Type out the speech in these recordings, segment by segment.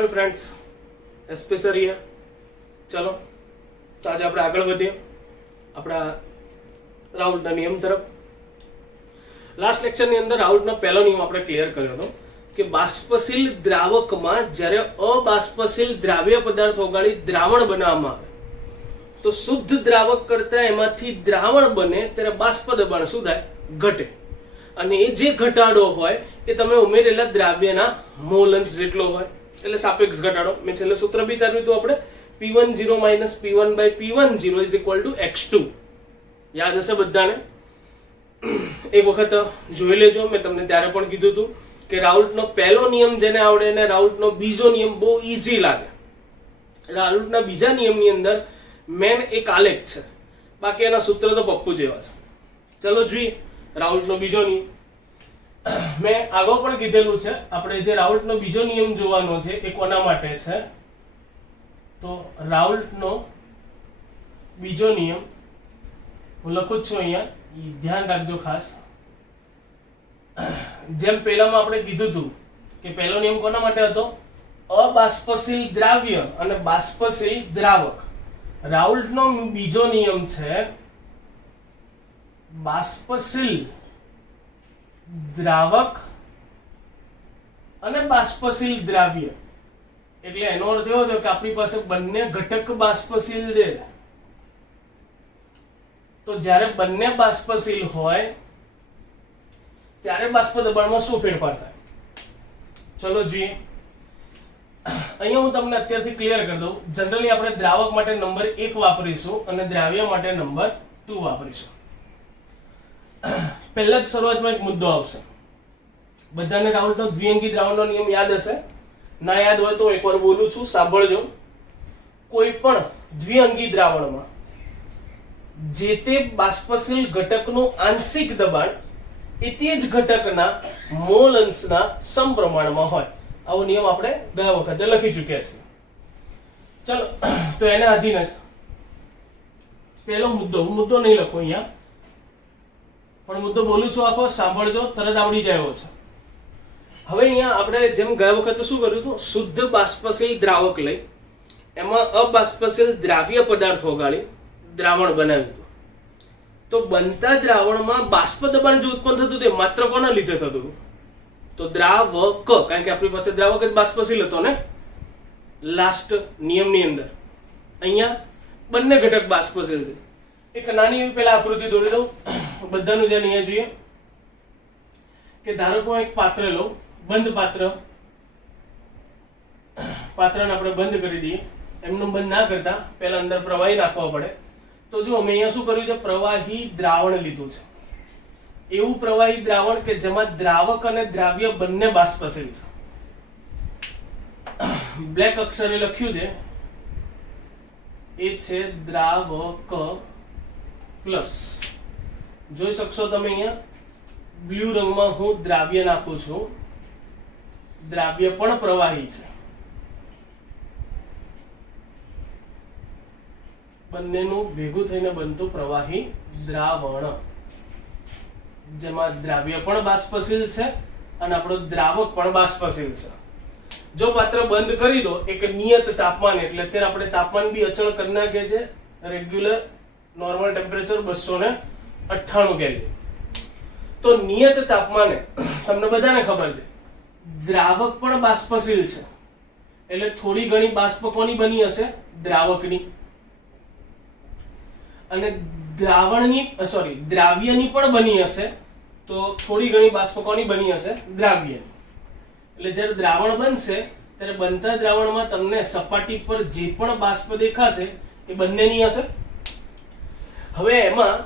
How friends SP sir here. चलो तो आज આપણે આગળ વધીએ આપણા રાઉલ્ટના નિયમ તરફ। લાસ્ટ લેક્ચરની અંદર રાઉલ્ટનો પહેલો નિયમ આપણે ક્લિયર કર્યો હતો કે બાષ્પશીલ દ્રાવકમાં જ્યારે અબાષ્પશીલ દ્રાવ્ય પદાર્થ ઓગાળી દ્રાવણ બનાવવામાં આવે તો શુદ્ધ દ્રાવક કરતા એમાંથી દ્રાવણ બને ત્યારે બાષ્પ દબાણ શું થાય? ઘટે। અને એ જે ઘટાડો હોય એ તમે ઉમેરેલા દ્રાવ્યના મોલ અંશ જેટલો હોય, એટલે સાપેક્ષ ઘટાડો। મેં છેલ્લે સૂત્ર બી તાર્યું હતું આપણે, P10 minus P1 by P10 is equal to X2। યાદ હશે બધાને? એક વખત જોઈ લેજો, મેં તમને ત્યારે પણ કીધું હતું કે રાઉલ્ટનો પહેલો નિયમ જેને આવડે ને રાઉલ્ટનો બીજો નિયમ બહુ ઈઝી લાગે। રાઉલ્ટના બીજા નિયમની અંદર મેન એક આલેખ છે, બાકી એના સૂત્ર તો પપ્પુ જેવા છે। ચલો જોઈએ રાઉલ્ટનો બીજો નિયમ। મેં આગળ પણ કીધેલું છે, આપણે જે રાઉલ્ટનો બીજો નિયમ જોવાનો છે એ કોના માટે છે? તો રાઉલ્ટનો બીજો નિયમ હું લખું જ છું અહીંયા, ધ્યાન રાખજો ખાસ। જેમ પહેલામાં આપણે કીધું હતું કે પહેલો નિયમ કોના માટે હતો? અબાષ્પશીલ દ્રાવ્ય અને બાષ્પશીલ દ્રાવક। રાઉલ્ટનો બીજો નિયમ છે બાષ્પશીલ દ્રાવક અને બાષ્પશીલ દ્રાવ્ય। એટલે એનો અર્થ એવો થયો કે આપણી પાસે બંને ઘટક બાષ્પશીલ છે, તો જ્યારે બંને બાષ્પશીલ હોય ત્યારે બાષ્પ દબાણમાં શું ફેરફાર થાય? ચલો જોઈએ। અહીંયા હું તમને અત્યારથી ક્લિયર કરી દઉં। જનરલી આપણે દ્રાવક માટે નંબર 1 વાપરીશું અને દ્રાવ્ય માટે નંબર 2 વાપરીશું। પહેલા જ શરૂઆતમાં એક મુદ્દો આવશે। બધાને રાઉલ્ટનો દ્વિઅંગી દ્રાવણનો નિયમ યાદ હશે? ના યાદ હોય તો એકવાર બોલું છું, સાંભળજો। કોઈ પણ દ્વિઅંગી દ્રાવણમાં જે તે બાષ્પશીલ ઘટકનું આંશિક દબાણ એ તે જ ઘટકના મોલ અંશના સમપ્રમાણમાં હોય। આવો નિયમ આપણે ગયા વખતે લખી ચૂક્યા છીએ। ચલો તો એને આધીન જ પહેલો મુદ્દો, હું મુદ્દો નહીં લખું અહીંયા, પણ મુદ્દો બોલું છું આખો, સાંભળજો, તરત આવડી જાય એવો છે। હવે અહીંયા આપણે જેમ ગયા વખતે શું કર્યું હતું, શુદ્ધ બાષ્પશીલ દ્રાવક લઈ એમાં અબાષ્પશીલ દ્રાવ્ય પદાર્થ ઓગાળી દ્રાવણ બનાવ્યું હતું। તો બનતા દ્રાવણમાં બાષ્પ દબાણ જે ઉત્પન્ન થતું તે માત્ર કોના લીધે થતું હતું? તો દ્રાવક, કારણ કે આપણી પાસે દ્રાવક જ બાષ્પશીલ હતો ને લાસ્ટ નિયમની અંદર। અહીંયા બંને ઘટક બાષ્પશીલ છે। એક નાની એવી પહેલા આકૃતિ દોરી દઉં, બધાનું ધ્યાન અહીંયા જોઈએ કે ધારો કે એક પાત્ર લઉં, બંધ પાત્રને આપણે બંધ કરી દઈએ। એમનું બંધ ના કરતા પહેલા અંદર પ્રવાહી નાખવા પડે। તો જો અમે અહીંયા શું કર્યું છે, પ્રવાહી દ્રાવણ લીધું છે, એવું પ્રવાહી દ્રાવણ કે જેમાં દ્રાવક અને દ્રાવ્ય બંને બાષ્પશીલ છે। બ્લેક અક્ષરે લખ્યું છે એ છે દ્રાવક પ્લસ, જોઈ શકશો તમે અહીંયા બ્લુ રંગમાં હું દ્રાવ્ય નાખું છું, દ્રાવ્ય પણ પ્રવાહી છે। બંનેનું ભેગું થઈને બનતું પ્રવાહી દ્રાવણ, જેમાં દ્રાવ્ય પણ બાષ્પશીલ છે અને આપણો દ્રાવક પણ બાષ્પશીલ છે। જો પાત્ર બંધ કરી દો એક નિયત તાપમાન, એટલે અત્યારે આપણે તાપમાન બી અચળ કરી નાખીએ છીએ, રેગ્યુલર નોર્મલ ટેમ્પરેચર 298 કેલ્વિન। તો નિયત તાપમાને તમને બધાને ખબર છે દ્રાવક પણ બાષ્પશીલ છે, એટલે થોડી ઘણી બાષ્પ કોની બની હશે? દ્રાવકની। અને દ્રાવ્યની પણ બની હશે, તો થોડી ઘણી બાષ્પ કોની બની હશે? દ્રાવ્યની। એટલે જ્યારે દ્રાવણ બનશે ત્યારે બનતા દ્રાવણમાં તમને સપાટી પર જે પણ બાષ્પ દેખાશે એ બંનેની હશે। હવે એમાં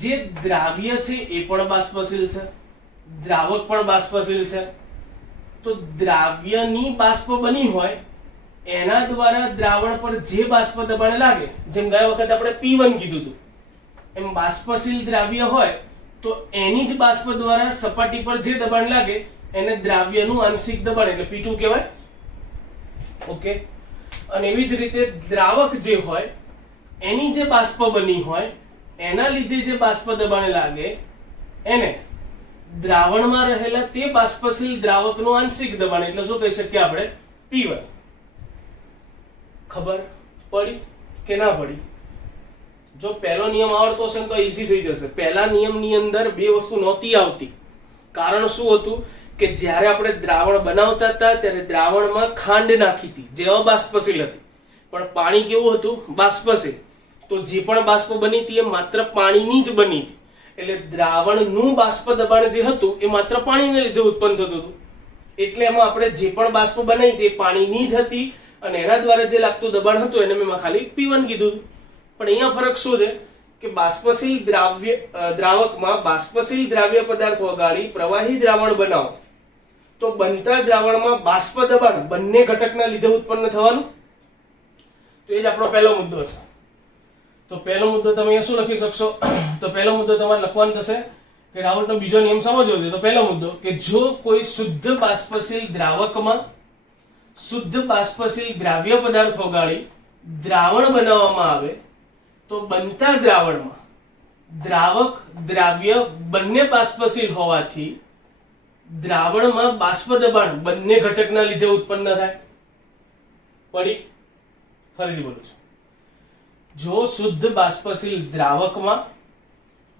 જે દ્રાવ્ય છે એ પણ બાષ્પશીલ છે, દ્રાવક પણ બાષ્પશીલ છે। તો દ્રાવ્યની બાષ્પ બની હોય એના દ્વારા દ્રાવણ પર જે બાષ્પ દબાણ લાગે, જેમ ગયા વખતે આપણે P1 કીધું હતું, એમ બાષ્પશીલ દ્રાવ્ય હોય તો એની જ બાષ્પ દ્વારા સપાટી પર જે દબાણ લાગે એને દ્રાવ્યનું આંશિક દબાણ એટલે P2 કહેવાય। ઓકે, અને એવી જ રીતે દ્રાવક જે હોય એની જે બાષ્પ બની હોય એના લીધે જે બાષ્પ દબાણ લાગે એને દ્રાવણમાં રહેલા તે બાષ્પશીલ દ્રાવકનું આંશિક દબાણ એટલે શું કહી શકીએ આપણે? P1. ખબર પડી કે ના પડી? જો પહેલો નિયમ આવડતો હશે તો ઈઝી થઈ જશે. પહેલા નિયમની અંદર બે વસ્તુ નહોતી આવતી. કારણ શું હતું કે જ્યારે આપણે દ્રાવણ બનાવતા હતા ત્યારે દ્રાવણમાં ખાંડ નાખી હતી જે અબાષ્પશીલ હતી, પણ પાણી કેવું હતું? બાષ્પશીલ. તો જે પણ બાષ્પ બની હતી એ માત્ર પાણીની જ બની હતી. એટલે દ્રાવણનું બાષ્પ દબાણ જે હતું એ માત્ર પાણીને લીધે ઉત્પન્ન થતું હતું. એટલે એમાં આપણે જે પણ બાષ્પ બનાવી તે પાણીની જ હતી અને એના દ્વારા જે લાગતું દબાણ હતું એને મેં ખાલી P1 કીધું. પણ અહીંયા ફરક શું છે કે બાષ્પશીલ દ્રાવકમાં બાષ્પશીલ દ્રાવ્ય પદાર્થ ઓગાળી પ્રવાહી દ્રાવણ બનાવો તો બનતા દ્રાવણમાં બાષ્પ દબાણ બંને ઘટકના લીધે ઉત્પન્ન થવાનું. તો એ જ આપણો પહેલો મુદ્દો છે. તો પહેલો મુદ્દો તમે અહીંયા શું લખી શકશો? તો પહેલો મુદ્દો તમારે લખવાનો થશે કે રાઉલ્ટનો બીજો નિયમ સમજવો છે. તો પહેલો મુદ્દો કે જો કોઈ શુદ્ધ બાષ્પશીલ દ્રાવકમાં શુદ્ધ બાષ્પશીલ દ્રાવ્ય પદાર્થ ઓગાળી દ્રાવણ બનાવવામાં આવે તો બનતા દ્રાવણમાં દ્રાવક દ્રાવ્ય બંને બાષ્પશીલ હોવાથી દ્રાવણમાં બાષ્પ દબાણ બંને ઘટકના લીધે ઉત્પન્ન થાય. પડી? ફરીથી બોલું છું. જો શુદ્ધ બાષ્પશીલ દ્રાવકમાં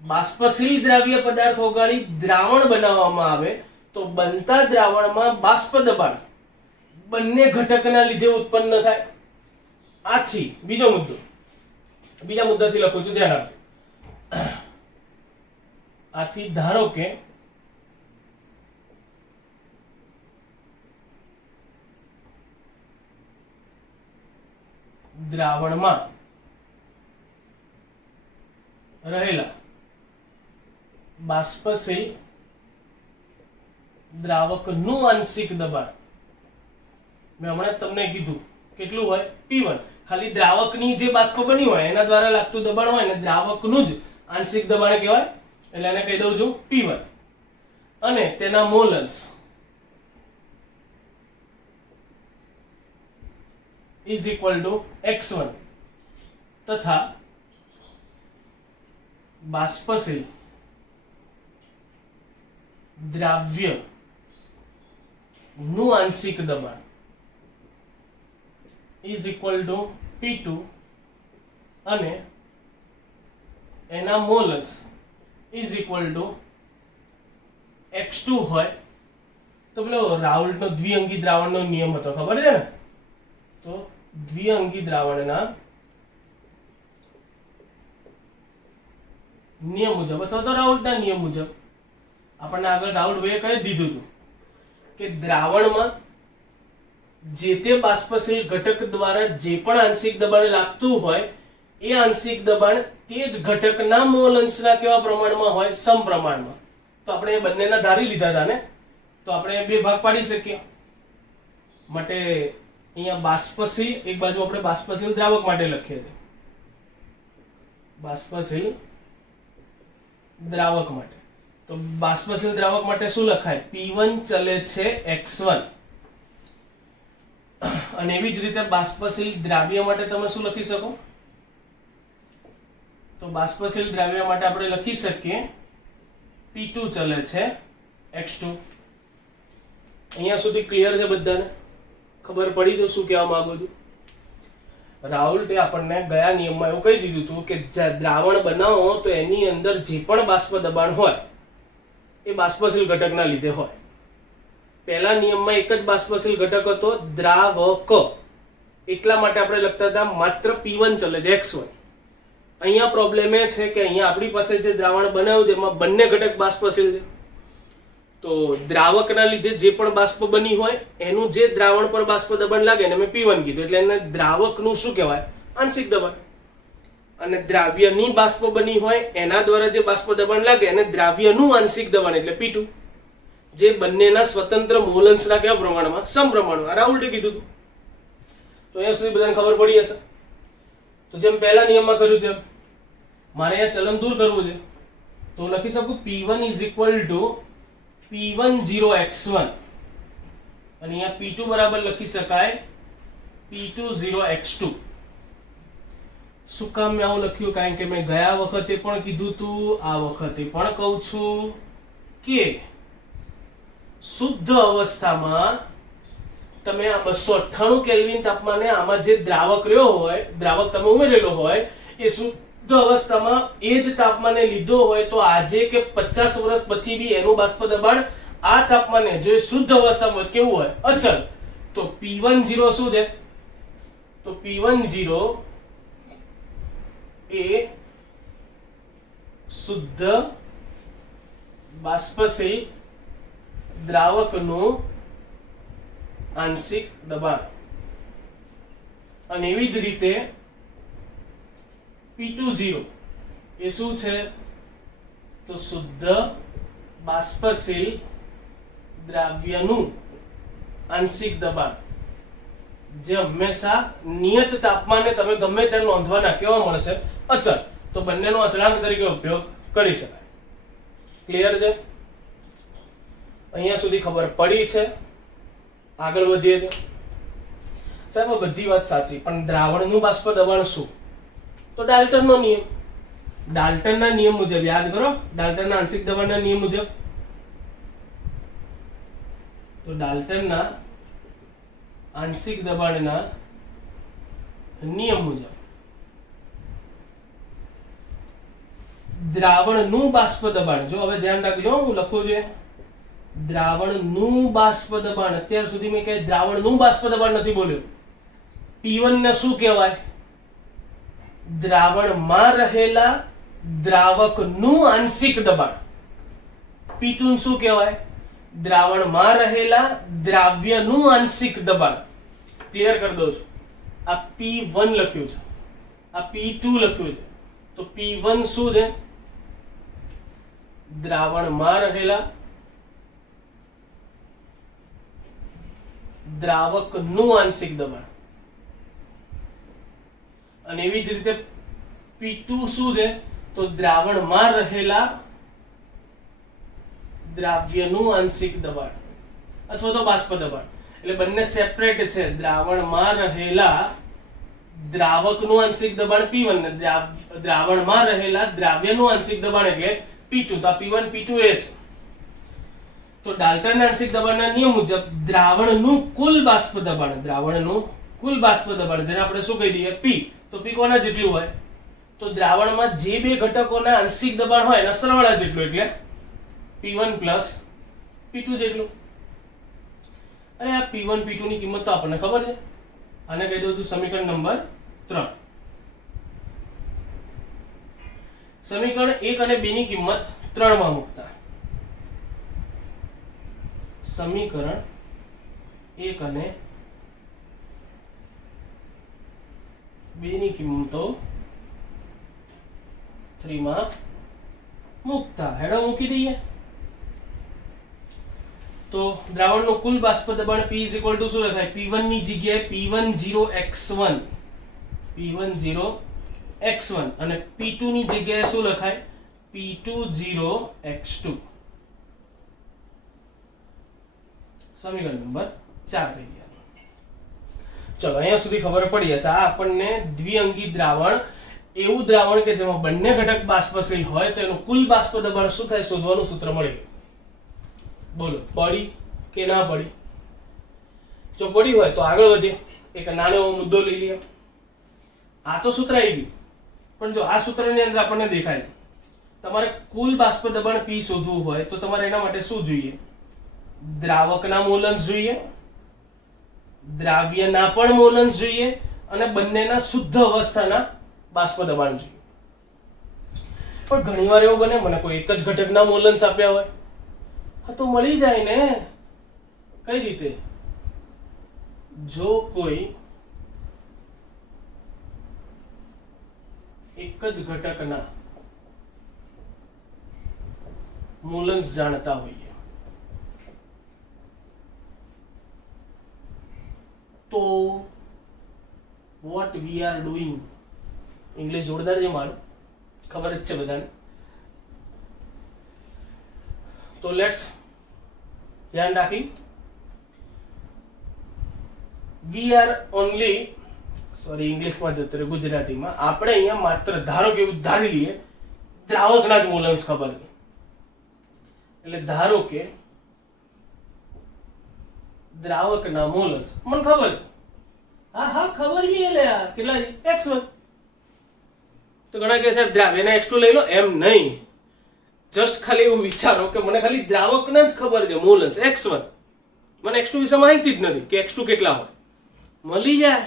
બાષ્પશીલ દ્રાવ્ય પદાર્થ ઓગાળી દ્રાવણ બનાવવામાં આવે તો બનતા દ્રાવણમાં બાષ્પ દબાણ બંને ઘટકના લીધે ઉત્પન્ન થાય. આથી બીજો મુદ્દો, બીજા મુદ્દાથી લખું છું, ધ્યાન આપજો. આથી ધારો કે દ્રાવણમાં રહેલા બાષ્પશીલ દ્રાવકનું આંશિક દબાણ મેં હમણાં તમને કીધું કેટલું હોય? P1. ખાલી દ્રાવકની જે બાષ્પ બની હોય એના દ્વારા લાગતું દબાણ હોય ને દ્રાવકનું જ આંશિક દબાણ કહેવાય. એટલે એને કહી દઉં છું P1 અને તેના મોલ અંશ is equal to x1 તથા બાષ્પશીલ દ્રાવ્ય નું આંશિક દબાણ is equal to P2 અને એના મોલ અંશ is equal to x2 હોય. તો પેલો રાઉલ્ટનો દ્વિઅંગી દ્રાવણનો નિયમ હતો, ખબર છે ને? તો દ્વિઅંગી દ્રાવણના નિયમ મુજબ અથવા તો રાઉલ્ટના નિયમ મુજબ આપણને આગળ રાઉલ્ટ ભાઈએ કહી દીધું હતું કે દ્રાવણમાં જે તે બાષ્પશીલ ઘટક દ્વારા જે પણ આંશિક દબાણ લાગતું હોય એ આંશિક દબાણ તે જ ઘટકના મોલ અંશના કેવા પ્રમાણમાં હોય? સમપ્રમાણમાં. તો આપણે એ બંનેના ધારી લીધા હતા ને, તો આપણે બે ભાગ પાડી શકીએ. માટે અહીંયા બાષ્પશીલ એક બાજુ આપણે બાષ્પશીલ દ્રાવક માટે લખીએ છીએ, બાષ્પશીલ દ્રાવક માટે. તો બાષ્પશીલ દ્રાવક માટે શું લખાય? P1 ચલે છે x1 અને એવી જ રીતે બાષ્પશીલ દ્રાવ્ય માટે તમે શું લખી શકો? તો બાષ્પશીલ દ્રાવ્ય માટે આપણે લખી શકીએ P2 ચલે છે x2. અહીંયા સુધી ક્લિયર છે બધાને? ખબર પડી જો શું કહેવા માંગુ છું? રાઉલ્ટે આપણને ગયા નિયમમાં એવું કહી દીધું હતું કે દ્રાવણ બનાવો તો એની અંદર જે પણ બાષ્પ દબાણ હોય એ બાષ્પશીલ ઘટકના લીધે હોય. પહેલા નિયમમાં એક જ બાષ્પશીલ ઘટક હતો, દ્રાવક. એટલા માટે આપણે લખતા હતા માત્ર P1 ચલે છે x1. અહીંયા પ્રોબ્લેમ એ છે કે અહીંયા આપણી પાસે જે દ્રાવણ બનાવ્યું છે એમાં બંને ઘટક બાષ્પશીલ છે. તો દ્રાવકના લીધે જે પણ બાષ્પ બની હોય એનું જે દ્રાવણ પર બાષ્પ દબાણ લાગે ને મેં P1 કીધું એટલે એને દ્રાવકનું શું કહેવાય? આંશિક દબાણ. અને દ્રાવ્યની બાષ્પ બની હોય એના દ્વારા જે બાષ્પ દબાણ લાગે એને દ્રાવ્યનું આંશિક દબાણ એટલે P2. જે બંનેના સ્વતંત્ર મોલ અંશના કેવા પ્રમાણમાં? સમપ્રમાણમાં. રાઉલ્ટે કીધું હતું. તો અહીંયા સુધી બધાને ખબર પડી હશે. તો જેમ પહેલા નિયમમાં કર્યું તેમ મારે અહીંયા ચલન દૂર કરવું છે તો લખી શકું P1 is equal to P10 x1 અને અહીંયા P2 બરાબર લખી શકાય P20 x2. શું કામ મેં આવું લખ્યું? કારણ કે મેં ગયા વખતે પણ કીધું તું, આ વખતે પણ કહું છું કે શુદ્ધ અવસ્થામાં તમે આ 298 કેલ્વિન તાપમાને આમાં જે દ્રાવક રહ્યો હોય, દ્રાવક તમે ઉમેરેલો હોય, એ શુદ્ધ અવસ્થામાં એ જ તાપમાને લીધો હોય તો આજે કે 50 વર્ષ પછી બી એનું બાષ્પ દબાણ આ તાપમાને જો શુદ્ધ અવસ્થામાં કેવું હોય, અચલ, તો P10 શું છે? તો P10 એ શુદ્ધ બાષ્પશીલ દ્રાવકનું આંશિક દબાણ. અને એવી જ રીતે P20 એ શું છે? તો શુદ્ધ બાષ્પશીલ દ્રાવ્યનું આંશિક દબાણ, જે હંમેશા નિયત તાપમાને તમે ગમે તે નોંધવાના કેવા મળશે? અચળ. તો બંનેનો અચળાંક તરીકે ઉપયોગ કરી શકાય. ક્લિયર છે? અહીંયા સુધી ખબર પડી છે? આગળ વધીએ તો સાહેબ બધી વાત સાચી, પણ દ્રાવણનું બાષ્પ દબાણ શું? તો ડાલ્ટનનો નિયમ. ડાલ્ટનના નિયમ મુજબ યાદ કરો, ડાલ્ટનના આંશિક દબાણના નિયમ મુજબ. તો ડાલ્ટનના આંશિક દબાણના નિયમ મુજબ દ્રાવણનું બાષ્પ દબાણ, જો હવે ધ્યાન રાખજો, હું લખું છું દ્રાવણનું બાષ્પ દબાણ. અત્યાર સુધી મેં કઈ દ્રાવણનું બાષ્પ દબાણ નથી બોલ્યો. P1 ને શું કહેવાય? દ્રાવણમાં રહેલા દ્રાવકનું આંશિક દબાણ. P2 શું કહેવાય? દ્રાવણમાં રહેલા દ્રાવ્યનું આંશિક દબાણ. ક્લિયર કરી દઉં છું. આ P1 લખ્યું છે, આ P2 લખ્યું છે. તો P1 શું છે? દ્રાવણમાં રહેલા દ્રાવકનું આંશિક દબાણ. અને એવી જ રીતે P2 શું છે? તો દ્રાવણમાં રહેલા દ્રાવ્યનું આંશિક દબાણ અથવા તો બાષ્પ દબાણ. એટલે બંને સેપરેટ છે. દ્રાવણમાં રહેલા દ્રાવકનું આંશિક દબાણ P1 ને દ્રાવણમાં રહેલા દ્રાવ્યનું આંશિક દબાણ એટલે P2. તો આ P1 P2 એ છે. તો ડાલ્ટનના આંશિક દબાણના નિયમ મુજબ દ્રાવણનું કુલ બાષ્પ દબાણ, દ્રાવણનું કુલ બાષ્પ દબાણ જેને આપણે શું કહી દઈએ? P. તો P કોના જેટલું હોય? તો દ્રાવણમાં જે બે ઘટકોના આંશિક દબાણ હોય એના સરવાળા જેટલું, એટલે P1 પ્લસ P2 જેટલું. અને આ P1 P2 ની કિંમત તો આપણને ખબર છે. આને કહી દઉં છું સમીકરણ નંબર 3. સમીકરણ 1 અને 2 ની કિંમત 3 માં મૂકતા સમીકરણ 1 અને 2 ની કિંમતો 3 માં મૂકતા હેડો મૂકી દઈએ. તો દ્રાવણનું કુલ બાષ્પ દબાણ P શું લખાય? P1 ની જગ્યાએ P10x1, P10x1 અને P2 ની જગ્યાએ શું લખાય? P20x2. સમીકરણ નંબર 4 કહી દઈએ. ચલો અહીંયા સુધી ખબર પડી હશે. આ આપણને દ્વિઅંગી દ્રાવણ, એવું દ્રાવણ કે જેમાં બંને ઘટક બાષ્પશીલ હોય તો એનું કુલ બાષ્પ દબાણ શું થાય શોધવાનું સૂત્ર મળી ગયું. બોલો પડી કે ના પડી? જો પડી હોય તો આગળ વધીએ. એક નાનો એવો મુદ્દો લઈ લઈએ. આ તો સૂત્ર આવી ગયું, પણ જો આ સૂત્રની અંદર આપણને દેખાય તમારે કુલ બાષ્પ દબાણ P શોધવું હોય તો તમારે એના માટે શું જોઈએ? દ્રાવકના મોલન્સ જોઈએ, દ્રાવ્યના પણ મોલન્સ જોઈએ અને બંનેના શુદ્ધ અવસ્થાના બાષ્પ દબાણ જોઈએ. પણ ઘણીવાર એવું બને મને કોઈ એક જ ઘટકના મોલન્સ આપ્યા હોય, હા તો મળી જાય ને. કઈ રીતે? જો કોઈ એક જ ઘટકના મોલન્સ જાણતા હોઈએ તો what we are doing, English જોરદાર છે મારું, ખબર જ છે બધાને. તો લેટ્સ ધ્યાન રાખી we are only ઇંગ્લિશમાં જતો રહ્યો, ગુજરાતીમાં આપણે અહીંયા માત્ર ધારો કે ધારી લઈએ દ્રાવકના જ મોલન્સ ખબર છે. એટલે ધારો કે દ્રાવકના મોલન્સ મને ખબર છે, હા ખબર છે લે કેટલા છે x1. તો ઘણા કહે સાહેબ દ્રાવ્યના x2 લઈ લો, એમ નહીં, જસ્ટ ખાલી એવું વિચારો કે મને ખાલી દ્રાવકના જ ખબર છે મોલન્સ x1, મને x2 વિશે માહિતી જ નથી કે x2 કેટલા હોય. મળી જાય,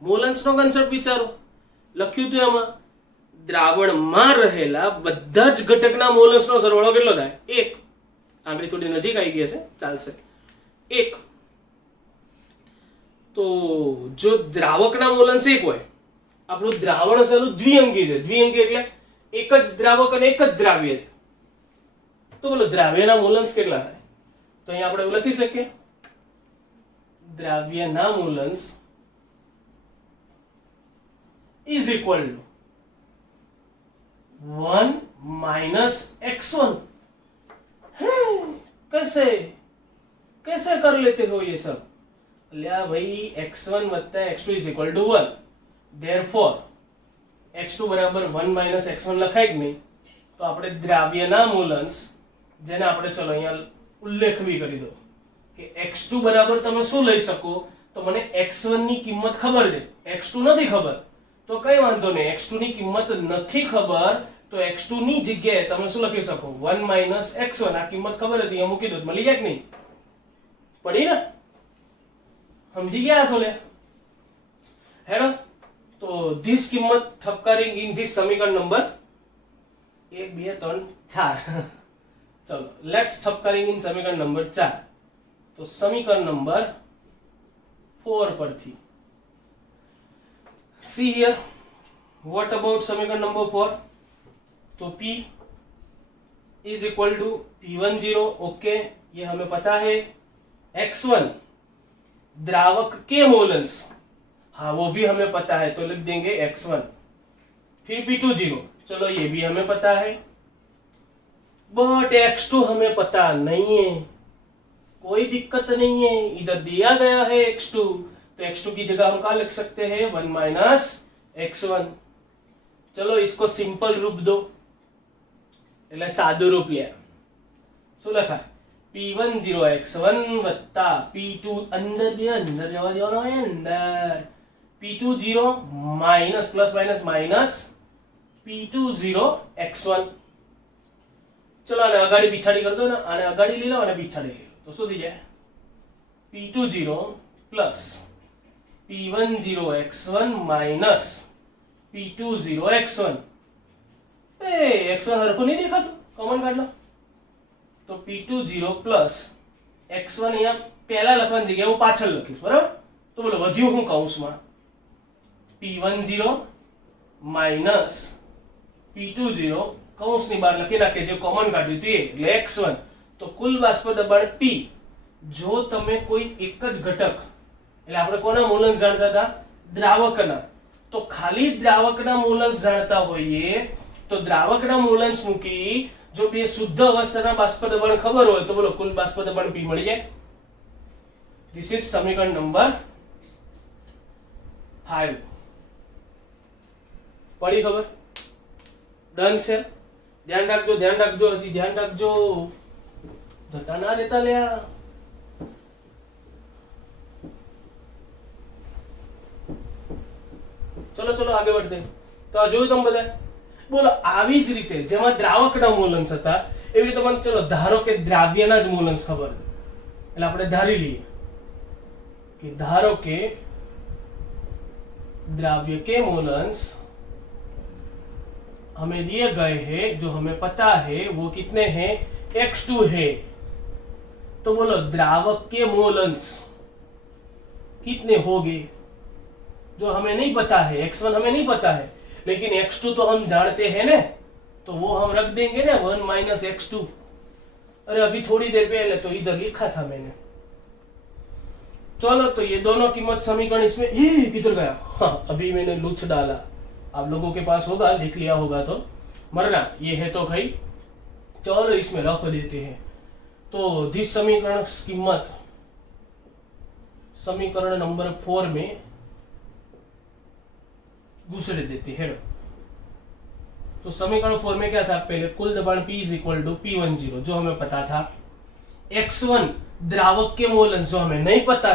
મોલન્સનો કન્સેપ્ટ વિચારો. લખ્યું હતું એમાં દ્રાવણમાં રહેલા બધા જ ઘટકના મોલન્સનો સરવાળો કેટલો થાય? 1. આંગળી થોડી નજીક આવી ગઈ છે, ચાલશે. 1. તો જો દ્રાવકના મોલન્સ 1 હોય, આપણું દ્રાવણ અસલું દ્વિઅંગી છે. દ્વિઅંગી એટલે એક જ દ્રાવક અને એક જ દ્રાવ્ય છે. તો બોલો દ્રાવ્યના મોલન્સ કેટલા થાય? તો અહીંયા આપણે એવું લખી શકીએ, દ્રાવ્યના મોલન્સ is equal to 1 minus x1. कैसे कर लेते हो ये सब? लिया भाई x1 वत्ता x2 is equal to 1. Therefore x2 बराबर 1 minus x1 લખાય કે નહીં? તો આપણે દ્રાવ્યના મોલન્સ, જેને આપણે ચલો અહીંયા ઉલ્લેખ બી કરી દો કે x2 બરાબર તમે શું લઈ શકો? તો મને x1 ની કિંમત ખબર છે, x2 નથી ખબર, તો કઈ વાંધો નહીં, x2 ની કિંમત નથી ખબર તો x2 ની જગ્યાએ તમે શું લખી શકો? 1 minus x1. આ કિંમત ખબર હતી, અહીંયા મૂકી દો, મળી જાય કે નહીં? પડી ને? સમજી ગયા છો લે? હેડો, તો ધીસ કિંમત ઠપકારિંગ ઇન ધીસ સમીકરણ નંબર 1 2 3 4. ચલો લેટ્સ ઠપકારિંગ ઇન સમીકરણ નંબર 4. તો સમીકરણ નંબર 4 પરથી see here, what about समीकरण नंबर 4? तो P is equal to P10. Okay, ये हमें पता है. x1 द्रावक के मोलन्स, हाँ वो भी हमें पता है, तो लिख देंगे x1. फिर P20, चलो ये भी हमें पता है, बट x2 हमें पता नहीं है. कोई दिक्कत नहीं है, इधर दिया गया है x2, तो x2 की जगह हम क्या लिख सकते हैं? 1 minus x1. चलो इसको सिंपल रूप दो, એટલે સાદું રૂપ લે. શું લખાય? P10 x1 વત્તા P2 અંદર બે અંદર જવા દેવાનો હોય અંદર, P20 minus plus minus minus P20 x1. ચલો આને અગાડી પીછાડી કરી દો ને, આને અગાડી લઈ લો અને પીછાડી લઈ લો, તો શું થઈ જાય? P20 plus P10 x1 minus P20 x1. x1 हरखું નહીં દેખાતું, કોમન કાઢ લો. તો P20 પ્લસ x1 અહીંયા પહેલા લખવાની જગ્યાએ હું પાછળ લખીશ, બરાબર? તો બોલો વધ્યું હું કૌંસમાં P10 માઇનસ P20 કૌંસની બહાર લખી નાખીએ, જે કોમન કાઢ્યું હતું એ, એટલે x1. તો કુલ બાષ્પ દબાણ P. જો તમે કોઈ એક જ ઘટક, એટલે આપણે કોના મોલન્સ જાણતા હતા? દ્રાવકના. તો ખાલી દ્રાવકના મોલન્સ જાણતા હોઈએ તો દ્રાવકના મોલન્સ મૂકી જો બે શુદ્ધ અવસ્થાના બાષ્પ દબાણ ખબર હોય તો બોલો કુલ બાષ્પ દબાણ P મળી જાય. ધીસ ઇઝ સમીકરણ નંબર 5. પડી ખબર? ડન છે? ધ્યાન રાખજો, હજી ધ્યાન રાખજો, જતા ના રહેતા લ્યા. ચલો આગળ વધીએ. તો આ જોયું તમે બધા? બોલો આવી જ રીતે જેમાં દ્રાવકના મોલન્સ હતા એવી રીતે મને ચલો ધારો કે દ્રાવ્યના જ મોલન્સ ખબર, એટલે આપણે ધારી લઈએ कि धारो के द्रव्य के मोलन्स हमें दिए गए हैं, जो हमें पता है वो कितने हैं? x2 है. तो बोलो द्रावक के मोलन्स कितने होंगे? जो हमें नहीं पता है, x1 हमें नहीं पता है, लेकिन x2 तो हम जानते हैं ना, तो वो हम रख देंगे ना 1 minus x2. अरे अभी थोड़ी देर पहले तो इधर लिखा था मैंने. चलो तो ये दोनों कीमत समीकरण इसमें किधर गया? हाँ अभी मैंने लुच डाला, आप लोगों के पास होगा, लिख लिया होगा तो मरना, ये है तो भाई चलो इसमें रख देते हैं. तो दिस समीकरण कीमत समीकरण नंबर 4 में घुसड़े देते हैं. तो समीकरण 4 में क्या था, पहले कुल दबाण P is equal to P10 जो हमें पता था, x1 द्रावक के मोलन जो हमें नहीं पता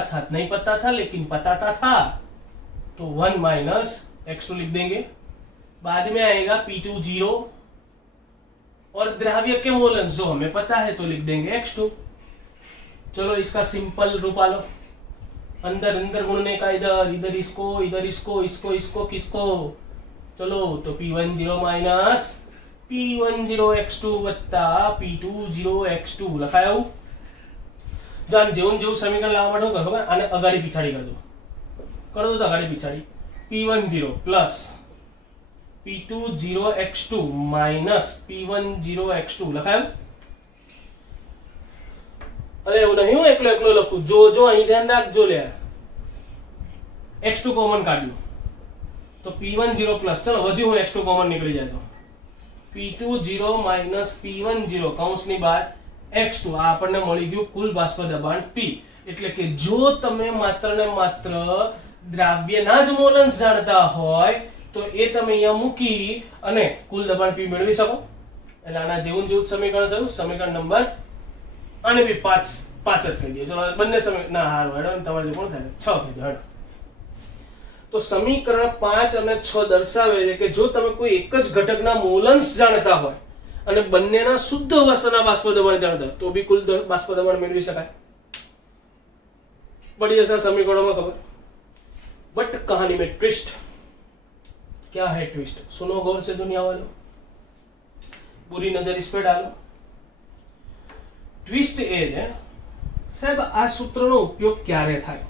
था लेकिन पता था तो 1 माइनस x2 लिख देंगे। बाद में आएगा P20 और द्राव्य के मोलन जो हमें पता है तो लिख देंगे x2। चलो इसका सिंपल रूप आ लो, अंदर अंदर गुणने का, इधर इसको किसको, चलो तो P10 माइनस P10 x2 वत्ता P20 x2 લખાયું। જાન જેવું સમીકરણ લાવવા માટે હું કરું, આને અગાડી પીછાડી કરી દો તો અગાડી પીછાડી P10 plus P20 x2 minus P10 x2 લખાયું। અરે એવું નહીં, હું એકલો લખું, જો અહીં ધ્યાન રાખજો લે, x2 કોમન કાઢ્યું તો P10 પ્લસ, ચલો વધ્યું હું x2 કોમન નીકળી જાય તો P20 માઇનસ P10 કૌંસની બહાર x2, આ આપણને મળી ગયું કુલ બાષ્પ દબાણ P। એટલે કે જો તમે માત્ર ને માત્ર દ્રાવ્યના જ મોલન્સ જાણતા હોય તો એ તમે અહીંયા મૂકી અને કુલ દબાણ P મેળવી શકો। એટલે આના જેવું સમીકરણ થયું, સમીકરણ નંબર આને બી 5 જ કહી દઈએ। ચલો બંને સમીકરણ ના હારું હેડો, તમારે જે કોણ થાય 6 કહી દો હેડો। તો સમીકરણ 5 અને 6 દર્શાવે છે કે જો તમે કોઈ એક જ ઘટકના મોલન્સ જાણતા હોય અને બંનેના શુદ્ધ અવસ્થાના બાષ્પ દબાણ જાણતા હોય તો બી કુલ બાષ્પ દબાણ મેળવી શકાય। पड़ी जैसा समीकरणों में खबर, बट कहानी में ट्विस्ट क्या है। ट्विस्ट सुनो गौर से दुनिया वालों, बुरी नजर इस पे डालो। ट्विस्ट ए है साहब, आ सूत्रનો ઉપયોગ ક્યારે થાય,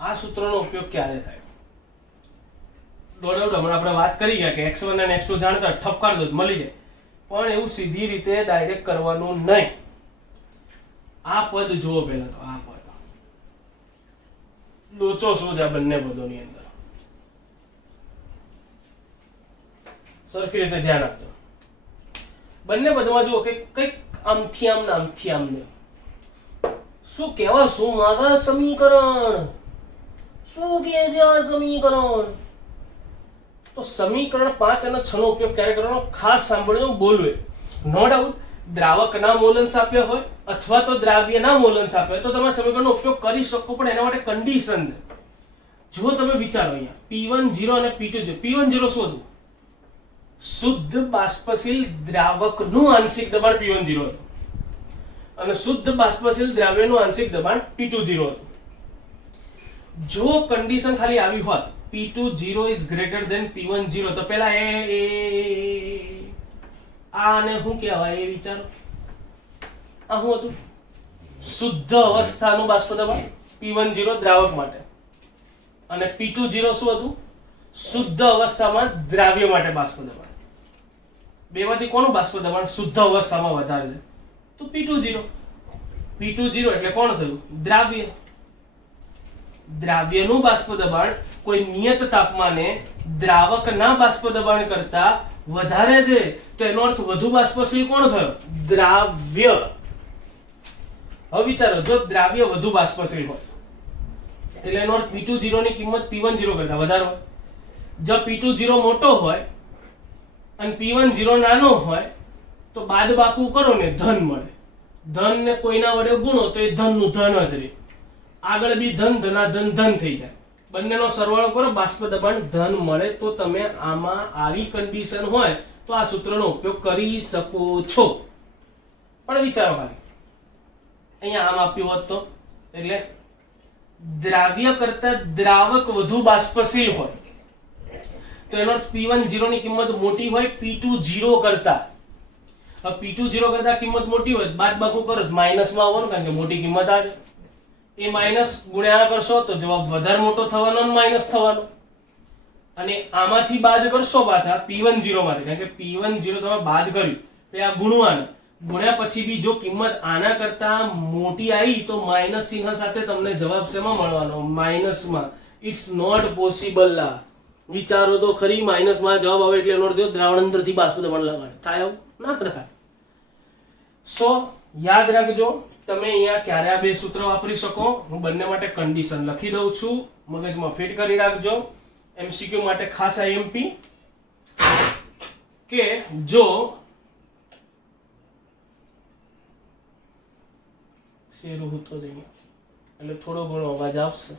આ સૂત્રનો ઉપયોગ ક્યારે થાય? દોડો હમણાં આપણે વાત કરી ગયા કે x1 અને x2 જાણતા ઠપકાર દો મળી જાય, પણ એવું સીધી રીતે ડાયરેક્ટ કરવાનું નહીં। આ પદ જુઓ પહેલા તો, આ પદ લોચો શું છે બંને પદોની અંદર, સરખી રીતે ધ્યાન આપજો। બંને પદમાં જુઓ કે કંઈક આમથી આમ ને આમથી આમ ને શું કહેવા શું માંગે સમીકરણ, શું કહે છે આ સમીકરણ? તો સમીકરણ 5 અને 6 નો ઉપયોગ ક્યારે કરવાનો ખાસ સાંભળજો, બોલવે। નો ડાઉટ દ્રાવકના મોલન્સ આપ્યા હોય અથવા તો દ્રાવ્યના મોલન્સ આપ્યા હોય તો તમે સમીકરણનો ઉપયોગ કરી શકો, પણ એના માટે કન્ડિશન છે। જો તમે વિચારો અહીંયા P10 અને P20, P10 શું હતું? શુદ્ધ બાષ્પશીલ દ્રાવકનું આંશિક દબાણ P10 હતું અને શુદ્ધ બાષ્પશીલ દ્રાવ્યનું આંશિક દબાણ P20 હતું। જો કન્ડિશન ખાલી આવી હોત P20 is greater than P10 તો પહેલા આને શું કહેવાય એ વિચારો। આ શું હતું? શુદ્ધ અવસ્થાનું બાષ્પ દબાણ P10 દ્રાવક માટે, અને P20 શું હતું? શુદ્ધ અવસ્થામાં દ્રાવ્ય માટે બાષ્પ દબાણ। બેમાંથી કોનું બાષ્પ દબાણ શુદ્ધ અવસ્થામાં વધારે છે? તો P20 એટલે કોણ થયું? દ્રાવ્ય। દ્રાવ્યનું બાષ્પ દબાણ કોઈ નિયત તાપમાને દ્રાવકના બાષ્પ દબાણ કરતા વધારે છે તો એનો અર્થ વધુ બાષ્પશીલ કોણ થયો? દ્રાવ્ય। હવે વિચારો, જો દ્રાવ્ય વધુ બાષ્પશીલ હોય એટલે એનો અર્થ P20 ની કિંમત P10 કરતા વધારે હોય। જો P20 મોટો હોય અને P10 નાનો હોય તો બાદબાકુ કરો ને ધન મળે, ધન ને કોઈના વડે ગુણો તો એ ધનનું ધન જ રહે, આગળ બી ધન ધનાધન ધન થઈ જાય, બંનેનો સરવાળો કરો બાષ્પ દબાણ ધન મળે। તો તમે આમાં આવી કન્ડિશન હોય તો આ સૂત્રનો ઉપયોગ કરી શકો છો। પણ વિચારો ખાલી અહીંયા આમ આપ્યું હોત તો, એટલે દ્રાવ્ય કરતા દ્રાવક વધુ બાષ્પશીલ હોય તો એનો અર્થ P10 ની કિંમત મોટી હોય P20 કરતા। હવે P20 કરતા કિંમત મોટી હોય બાદબાકુ કરો માઈનસમાં આવવાનું, કારણ કે મોટી કિંમત આવે, એ માઈનસ ગુણ્યા કરશો તો જવાબ વધારે મોટો થવાનો અને માઈનસ થવાનો, અને આમાંથી બાદ કરશો પાછા P10 માંથી, કારણ કે P10 તમે બાદ કર્યું એટલે આ ગુણવાનું, ગુણ્યા પછી બી જો કિંમત આના કરતા મોટી આવી તો માઈનસ ચિહ્ન સાથે તમને જવાબ શેમાં મળવાનો? માઈનસમાં। It's not possible. વિચારો તો ખરી, માઈનસમાં જવાબ આવે એટલે એનો અર્થ દ્રાવણ અંદરથી બાષ્પ દબાણ લગાડે, થાય આવું ના થાય। સો યાદ રાખજો, તમે અહીંયા ક્યારે આ બે સૂત્ર વાપરી શકો, હું બંને માટે કન્ડિશન લખી દઉં છું, મગજમાં ફિટ કરી રાખજો। MCQ માટે ખાસ IMP કે જો શેરું હૂતો નહીં એટલે થોડો ઘણો અવાજ આવશે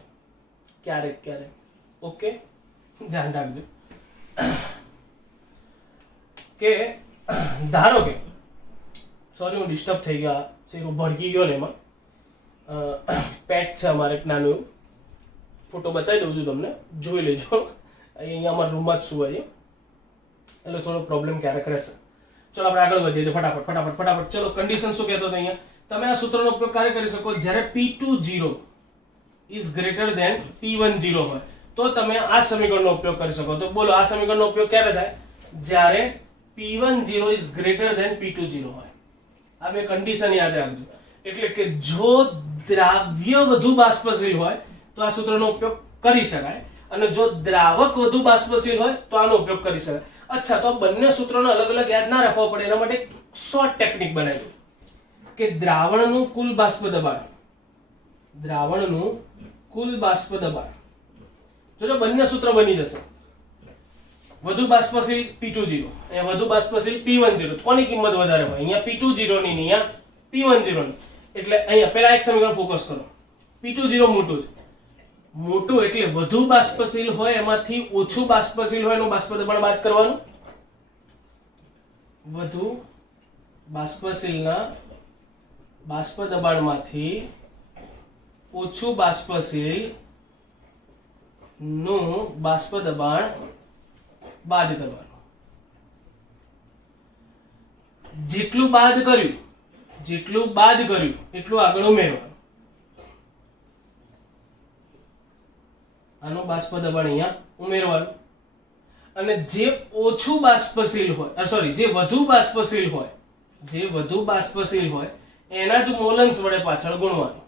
ક્યારેક ક્યારેક. ઓકે, ધ્યાન રાખજો કે ધારો કે સોરી હું ડિસ્ટર્બ થઈ ગયા, શેરું ભડકી ગયો ને એમાં પેટ છે અમારે એક નાનું એવું, ફોટો બતાવી દઉં છું તમને, જોઈ લેજો. અહીંયા અમારા રૂમમાં જ સુવાય છે એટલે થોડો પ્રોબ્લેમ ક્યારેક રહેશે. ચલો આપણે આગળ વધીએ છીએ ફટાફટ. ચલો કન્ડિશન શું કહેતો હતો અહીંયા, તમે આ સૂત્રનો ઉપયોગ ક્યારે કરી શકો, જ્યારે P20 is greater than P10 હોય તો તમે આ સમીકરણનો ઉપયોગ કરી શકો. તો બોલો આ સમીકરણનો ઉપયોગ ક્યારે થાય, જ્યારે P10 is greater than P20 હોય. આ બે કન્ડિશન યાદ રાખજો. એટલે કે જો દ્રાવ્ય વધુ બાષ્પશીલ હોય તો આ સૂત્રનો ઉપયોગ કરી શકાય, અને જો દ્રાવક વધુ બાષ્પશીલ હોય તો આનો ઉપયોગ કરી શકાય. અચ્છા, તો બંને સૂત્રોને અલગ અલગ યાદ ના રાખવા પડે એના માટે શોર્ટ ટેકનિક બનાવી કે દ્રાવણનું કુલ બાષ્પ દબાણ જો બંને સૂત્ર બની જશે. વધુ બાષ્પશીલ P20 અને વધુ બાષ્પશીલ P10, કોની કિંમત વધારે હોય, અહીંયા P20 ની, અહીંયા P10 ની. એટલે અહીંયા પહેલા એક સમીકરણ ફોકસ કરો, P20 મોટું એટલે વધુ બાષ્પશીલ હોય એમાંથી ઓછું બાષ્પશીલ હોય એનું બાષ્પ દબાણ બાદ કરવાનું. વધુ બાષ્પશીલના બાષ્પ દબાણમાંથી ઓછું બાષ્પશીલ નું બાષ્પ દબાણ બાદ કરવાનું. જેટલું બાદ કર્યું એટલું આગળ ઉમેરવાનું. આનું બાષ્પ દબાણ અહીંયા ઉમેરવાનું. અને જે ઓછું બાષ્પશીલ હોય, સોરી, જે વધુ બાષ્પશીલ હોય એના જ મોલન્સ વડે પાછળ ગુણવાનું.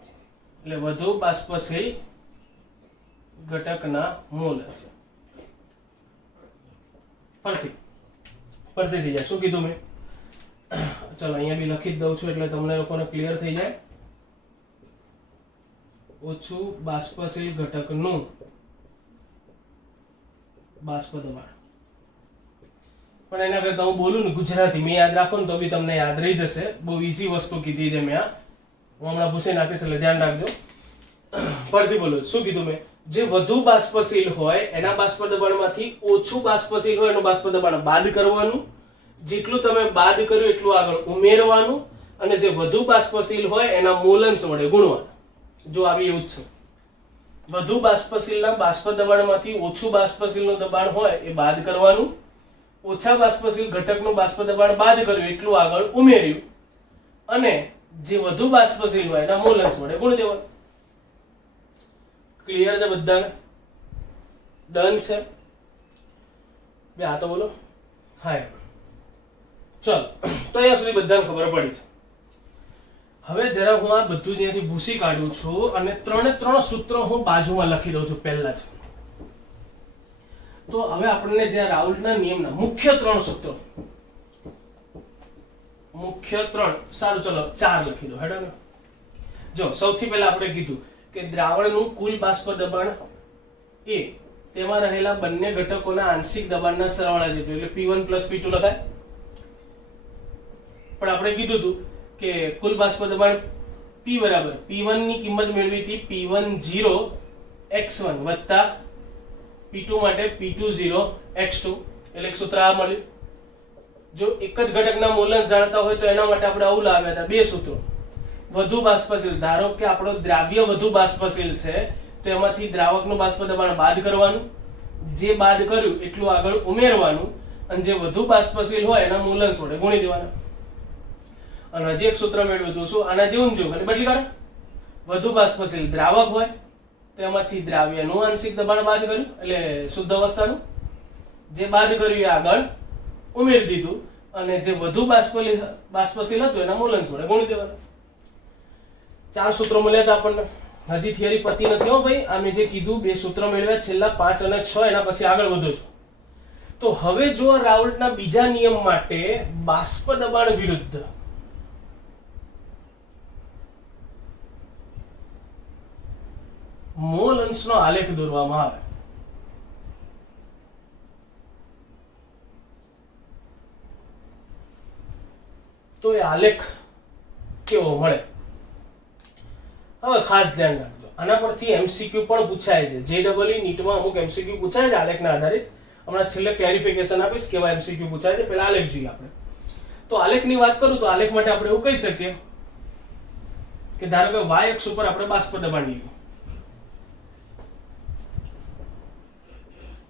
એટલે વધુ બાષ્પશીલ ઘટકના મોલન્સ પરથી થઈ જાય. શું કીધું મેં? ચલો અહીંયા બી લખી જ દઉં છું એટલે તમને લોકોને ક્લિયર થઈ જાય. ઓછું બાષ્પશીલ ઘટકનું બાષ્પ દબાણ. પણ એના કરતા હું બોલું ને ગુજરાતી, મેં યાદ રાખો ને તો બી તમને યાદ રહી જશે. બહુ ઈઝી વસ્તુ કીધી છે મેં. હું હમણાં ભૂસી નાખીશ એટલે ધ્યાન રાખજો. ફરીથી બોલો, શું કીધું મેં? જે વધુ બાષ્પશીલ હોય એના બાષ્પ દબાણમાંથી ઓછું બાષ્પશીલ હોય એનું બાષ્પ દબાણ બાદ કરવાનું. જેટલું તમે બાદ કર્યું એટલું આગળ ઉમેરવાનું. અને જે વધુ બાષ્પશીલ હોય એના મોલન્સ વડે ગુણવાનું. જો આવી એવું જ છે, વધુ બાષ્પશીલના બાષ્પ દબાણમાંથી ઓછું બાષ્પશીલનું દબાણ હોય એ બાદ કરવાનું. ઓછા બાષ્પશીલ ઘટકનું બાષ્પ દબાણ બાદ કર્યું એટલું આગળ ઉમેર્યું. અને જે વધુ બાષ્પશીલ હોય એના મોલન્સ વડે ગુણ દેવાનું. ક્લિયર છે બધાને? ડન છે બે? આ તો બોલો હા. ચલો, તો અહીંયા સુધી બધાને ખબર પડી છે. હવે જરા હું આ બધું જ્યાંથી ભૂસી કાઢું છું અને ત્રણ સૂત્રો હું બાજુમાં લખી દઉં છું પહેલા જ. તો હવે આપણને જે રાઉલ્ટના નિયમના મુખ્ય ત્રણ સૂત્રો, સારું ચલો 4 લખી દો. હેડો. જો સૌથી પહેલા આપણે કીધું કે દ્રાવણનું કુલ બાષ્પ દબાણ એ તેમાં રહેલા બંને ઘટકોના આંશિક દબાણના સરવાળા જેટલું, એટલે P1 + P2 લખાય. પણ આપણે કીધું હતું કે કુલ બાષ્પ દબાણ P બરાબર P1 ની કિંમત મેળવી હતી P10 x1 વત્તા P2 માટે P20 x2, એટલે એક સૂત્ર આ મળ્યું. જો એક જ ઘટકના મોલન્સ જાણતા હોય તો એના માટે આપણે આવું લાવ્યા હતા બે સૂત્રો. વધુ બાષ્પશીલ, ધારો કે આપણો દ્રાવ્ય વધુ બાષ્પશીલ છે તો એમાંથી દ્રાવકનું બાષ્પ દબાણ બાદ કરવાનું. જે બાદ કર્યું એટલું આગળ ઉમેરવાનું. અને જે વધુ બાષ્પશીલ હોય એના મોલન્સ વડે ગુણી દેવાના. અને હજી એક સૂત્ર મેળવ્યું હતું, શું? આના જેવું જ ખાલી બદલી કાઢો. વધુ બાષ્પશીલ દ્રાવક હોય તો એમાંથી દ્રાવ્યનું આંશિક દબાણ બાદ કર્યું, એટલે શુદ્ધ અવસ્થાનું. જે બાદ કર્યું એ આગળ ઉમેરી દીધું. અને જે વધુ બાષ્પશીલ હતું એના મોલન્સ વડે ગુણી દેવાના. 4 સૂત્રો મળ્યા હતા આપણને. હજી થિયરી પતી નથી હો ભાઈ. આ મેં જે કીધું બે સૂત્ર મેળવ્યા છેલ્લા 5 અને 6, એના પછી આગળ વધો છો. તો હવે જો રાઉલ્ટના બીજા નિયમ માટે બાષ્પ દબાણ વિરુદ્ધ મોલ અંશનો આલેખ દોરવામાં આવે તો એ આલેખ કેવો મળે. હવે ખાસ ધ્યાન રાખજો, આના પરથી એમસીક્યુ પણ પૂછાય છે. JEE નીટમાં અમુક એમસીક્યુ પૂછાય છે આલેખના આધારિત. હમણાં છેલ્લે ક્લેરિફિકેશન આપીશ કેવા એમસીક્યુ પૂછાય છે. પહેલા આલેખ જોઈએ આપણે. તો આલેખની વાત કરું તો આલેખ માટે આપણે એવું કહી શકીએ કે ધારો કે y અક્ષ ઉપર આપણે બાષ્પ દબાણ લીધું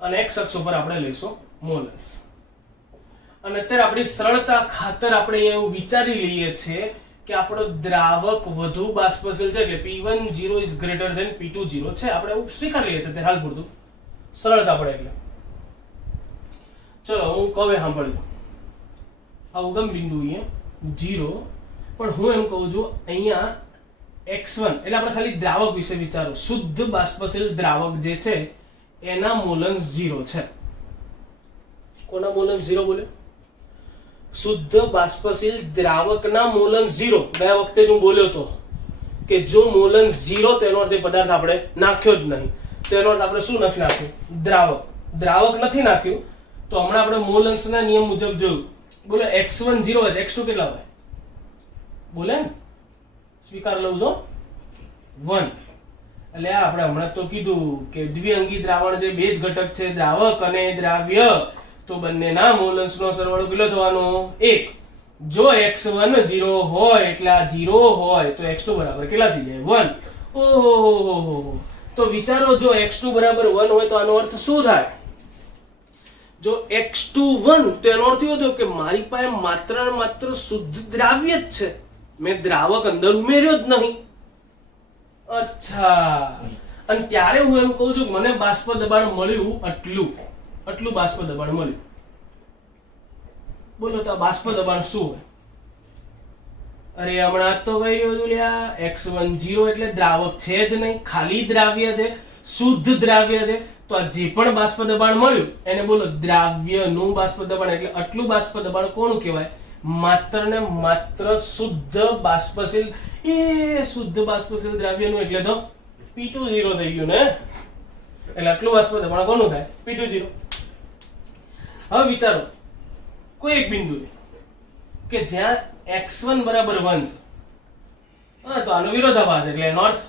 અને x અક્ષ ઉપર આપણે લઈશું મોલન્સ. અને અત્યારે આપણી સરળતા ખાતર આપણે એવું વિચારી લઈએ છીએ કે આપણો દ્રાવક વધુ બાષ્પશીલ છે એટલે P10 is greater than P20 છે. આપણે એવું સ્વીકારી લઈએ છીએ ત્યારે હાલ પૂરતું સરળતા પડે એટલે. ચલો હું કહે સાંભળજો. આ ઉગમ બિંદુ અહીંયા 0, પણ હું એમ કહું છું અહીંયા x1 એટલે આપણે ખાલી દ્રાવક વિશે વિચારો. શુદ્ધ બાષ્પશીલ દ્રાવક જે છે એના મોલન્સ 0 છે. કોના મોલન્સ 0 બોલે? શુદ્ધ બાષ્પશીલ દ્રાવકના મોલન્સ 0. ગયા વખતે જ હું બોલ્યો હતો કે જો મોલન્સ 0 તેનો અર્થ એ પદાર્થ આપણે નાખ્યો જ નહીં. તેનો અર્થ આપણે શું નથી નાખ્યું? દ્રાવક નથી નાખ્યું. તો હમણાં આપણે મોલન્સના નિયમ મુજબ જોયું. બોલો x1 0 હોય x2 કેટલા હોય? બોલે ને, સ્વીકાર લઉં છો 1. એટલે આપણે હમણાં તો કીધું કે દ્વિઅંગી દ્રાવણ જે બે જ ઘટક છે દ્રાવક અને દ્રાવ્ય, તો બંનેના મોલન્સનો સરવાળો કેટલો થવાનો? 1. જો x1 0 હોય એટલે આ 0 હોય તો x2 બરાબર કેટલા થઈ જાય? 1. ઓહો, તો વિચારો જો x2 બરાબર 1 હોય તો આનો અર્થ શું થાય? જો x2 1 તો એનો અર્થ એવો થયો કે મારી પાસે માત્ર ને માત્ર શુદ્ધ દ્રાવ્ય જ છે, મેં દ્રાવક અંદર ઉમેર્યો જ નહીં. અચ્છા, અને ત્યારે હું એમ કહું છું કે મને બાષ્પ દબાણ મળ્યું આટલું બાષ્પ દબાણ મળ્યું. બોલો તો બાષ્પ દબાણ શું હોય? અરે હમણાં તો કહી રહ્યો છું લ્યા, x1 0 એટલે દ્રાવક છે જ નહીં, ખાલી દ્રાવ્ય છે, શુદ્ધ દ્રાવ્ય છે. તો આ જે પણ બાષ્પ દબાણ મળ્યું એને બોલો દ્રાવ્યનું બાષ્પ દબાણ. એટલે આટલું બાષ્પ દબાણ કોનું કહેવાય? માત્ર ને માત્ર શુદ્ધ બાષ્પશીલ દ્રાવ્યનું. એટલે તો P20 થઈ ગયું ને. એટલે આટલું બાષ્પ દબાણ કોનું થાય? P20. હવે વિચારો કોઈ એક બિંદુ કે જ્યાં x1 બરાબર 1 છે, હા, તો આનો વિરોધાભાસ એટલે એનો અર્થ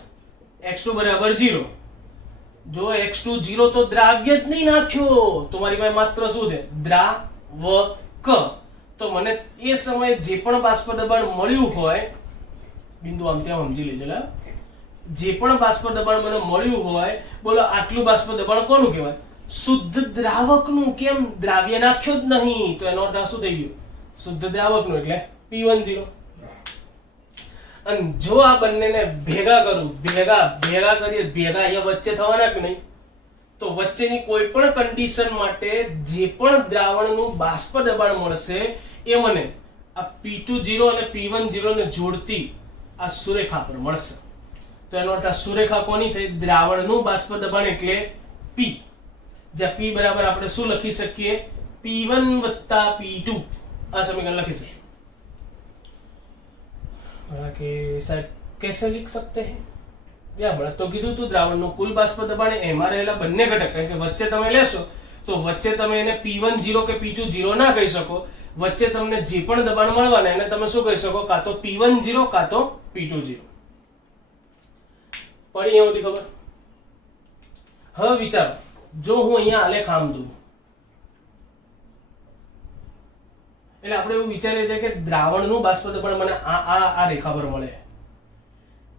x2 બરાબર 0. જો x2 0 તો દ્રાવ્ય જ નહીં નાખ્યો, તો મારી પાસે માત્ર શું છે? દ્રાવક. તો મને એ સમયે જે પણ બાષ્પ દબાણ મળ્યું હોય, બિંદુ આમ ત્યાં સમજી લેજો, જે પણ બાષ્પ દબાણ મને મળ્યું હોય, બોલો આટલું બાષ્પ દબાણ કોનું કહેવાય? શુદ્ધ દ્રાવકનું. કેમ? દ્રાવ્ય નાખ્યો જ નહીં, તો એનો અર્થ શું થઈ ગયું? શુદ્ધ દ્રાવકનું. એટલે P10. અને જો આ બંનેને ભેગા કરું, ભેગા કરીએ, ભેગા અહીંયા વચ્ચે થવાના કે નહીં? તો વચ્ચેની કોઈ પણ કન્ડિશન માટે જે પણ દ્રાવણનું બાષ્પ દબાણ મળશે એ મને આ P20 અને P10 ને જોડતી આ સુરેખા પર મળશે. તો એનો અર્થ આ સુરેખા કોની થઈ? દ્રાવણનું બાષ્પ દબાણ એટલે P. જ્યાં P બરાબર આપણે શું લખી શકીએ? P1 વત્તા P2. આ સમીકરણ લખી શકીએ. કે સાહેબ कैसे लिख सकते हैं? હમણાં તો કીધું તું દ્રાવણનું કુલ બાષ્પ દબાણ એમાં રહેલા બંને ઘટક, કારણ કે વચ્ચે તમે લેશો તો વચ્ચે તમે એને P10 કે P20 ના કહી શકો. વચ્ચે તમને જે પણ દબાણ મળવાના એને તમે શું કહી શકો? કાં તો P10 કાં તો P20. પડી એવું ખબર? હવે વિચારો, જો હું અહીંયા આલેખ આમ દઉં એટલે આપણે એવું વિચારીએ છીએ કે દ્રાવણનું બાષ્પ દબાણ મને આ રેખા પર મળે.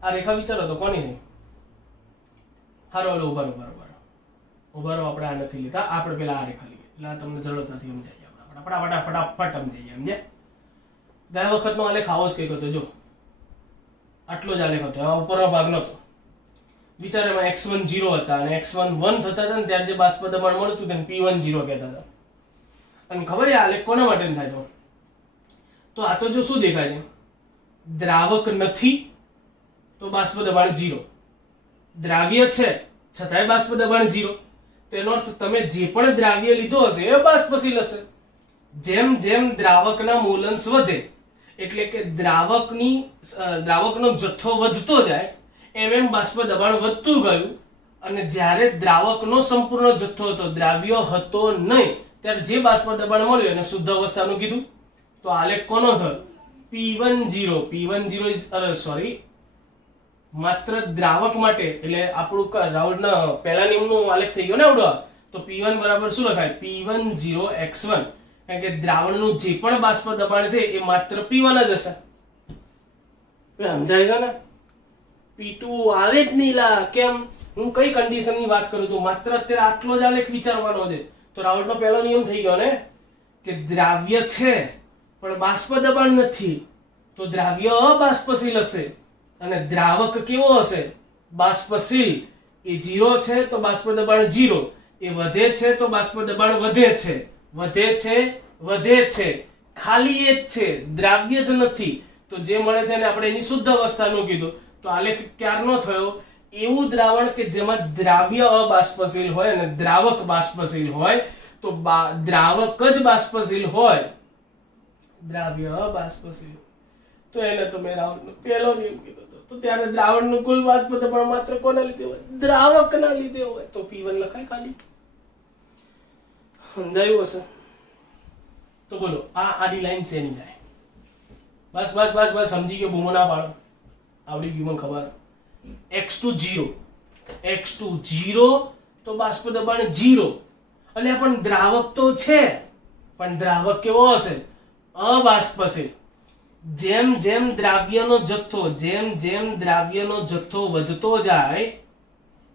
આ રેખા વિચારો તો કોની થઈ? હારો હાલો ઉભારો આપણે આ નથી લીધા, આપણે પેલા આ રેખા લીધી. એટલે આ તમને સરળતાથી સમજાઈ જાય. ફટાફટ સમજાઈ જાય. સમજ્યા? ગયા વખતનો આલેખ આવો જ કંઈક હતો. જો આટલો જ આલેખ હતો, આ ઉપરનો ભાગ નતો. વિચાર એમાં x1 0 હતા અને x1 1 થતા હતા ને ત્યારે જે બાષ્પ દબાણ મળતું તેને P10 કહેતા હતા. અને ખબર છે આલેખ કોના માટે થાય? તો આ તો જો શું દેખાય છે? દ્રાવક નથી તો બાષ્પ દબાણ 0, દ્રાવ્ય છે છતાંય બાષ્પ દબાણ 0. તેનો અર્થ તમે જે પણ દ્રાવ્ય લીધો હશે એ બાષ્પશીલ હશે. જેમ જેમ દ્રાવકના મોલન્સ વધે એટલે કે દ્રાવકનો જથ્થો વધતો જાય એમ એમ બાષ્પ દબાણ વધતું ગયું. અને જ્યારે દ્રાવકનો સંપૂર્ણ જથ્થો હતો, દ્રાવ્ય હતો નહીં, ત્યારે જે બાષ્પ દબાણ મળ્યું એને શુદ્ધ અવસ્થાનું કીધું. તો આલેખ કોનો થયો? P10 ઇઝ સોરી માત્ર દ્રાવક માટે, એટલે આપણું રાઉલ્ડના પહેલા નિયમનો આલેખ થઈ ગયો ને આવડો, તો P1 બરાબર શું લખાય? P10x1, કારણ કે દ્રાવણનું જે પણ બાષ્પ દબાણ છે એ માત્ર P1 જ હશે. સમજાય છે ને? P2 આવે જ નહીં લા. કેમ? હું કઈ કન્ડિશનની વાત કરું છું? માત્ર અત્યારે આટલો જ આલેખ વિચારવાનો છે. તો રાઉલ્ડનો પહેલો નિયમ થઈ ગયો ને કે દ્રાવ્ય છે પણ બાષ્પ દબાણ નથી, તો દ્રાવ્ય અબાષ્પશીલ હશે. અને દ્રાવક કેવો હશે? બાષ્પશીલ. એ 0 છે તો બાષ્પ દબાણ 0, એ વધે છે તો બાષ્પ દબાણ વધે છે, ખાલી એ જ છે, દ્રાવ્ય જ નથી. તો જે મળે છે ને આપણે એની શુદ્ધ અવસ્થાનું કીધું. તો આલેખ ક્યારનો થયો? એવું દ્રાવણ કે જેમાં દ્રાવ્ય અબાષ્પશીલ હોય અને દ્રાવક બાષ્પશીલ હોય. તો દ્રાવક જ બાષ્પશીલ હોય, દ્રાવ્ય અબાષ્પશીલ, તો એને તો મેં રાઉલ્ડનો પહેલો નિયમ કીધો હતો. તો ત્યારે દ્રાવણનું કુલ બાષ્પ દબાણ માત્ર કોના લીધે હોય? દ્રાવકના લીધે હોય. તો P1 લખાય ખાલી. સમજાયું હશે? તો બોલો, આ આડી લાઈન શેની થાય? બસ બસ બસ બસ સમજી ગયો. બૂમો ના પાડો, આવડી ગયું મને ખબર. x2 0 તો બાષ્પ દબાણ 0. અને પણ દ્રાવક તો છે, પણ દ્રાવક કેવો હશે? અબાષ્પશીલ. જેમ જેમ દ્રાવ્યનો જથ્થો વધતો જાય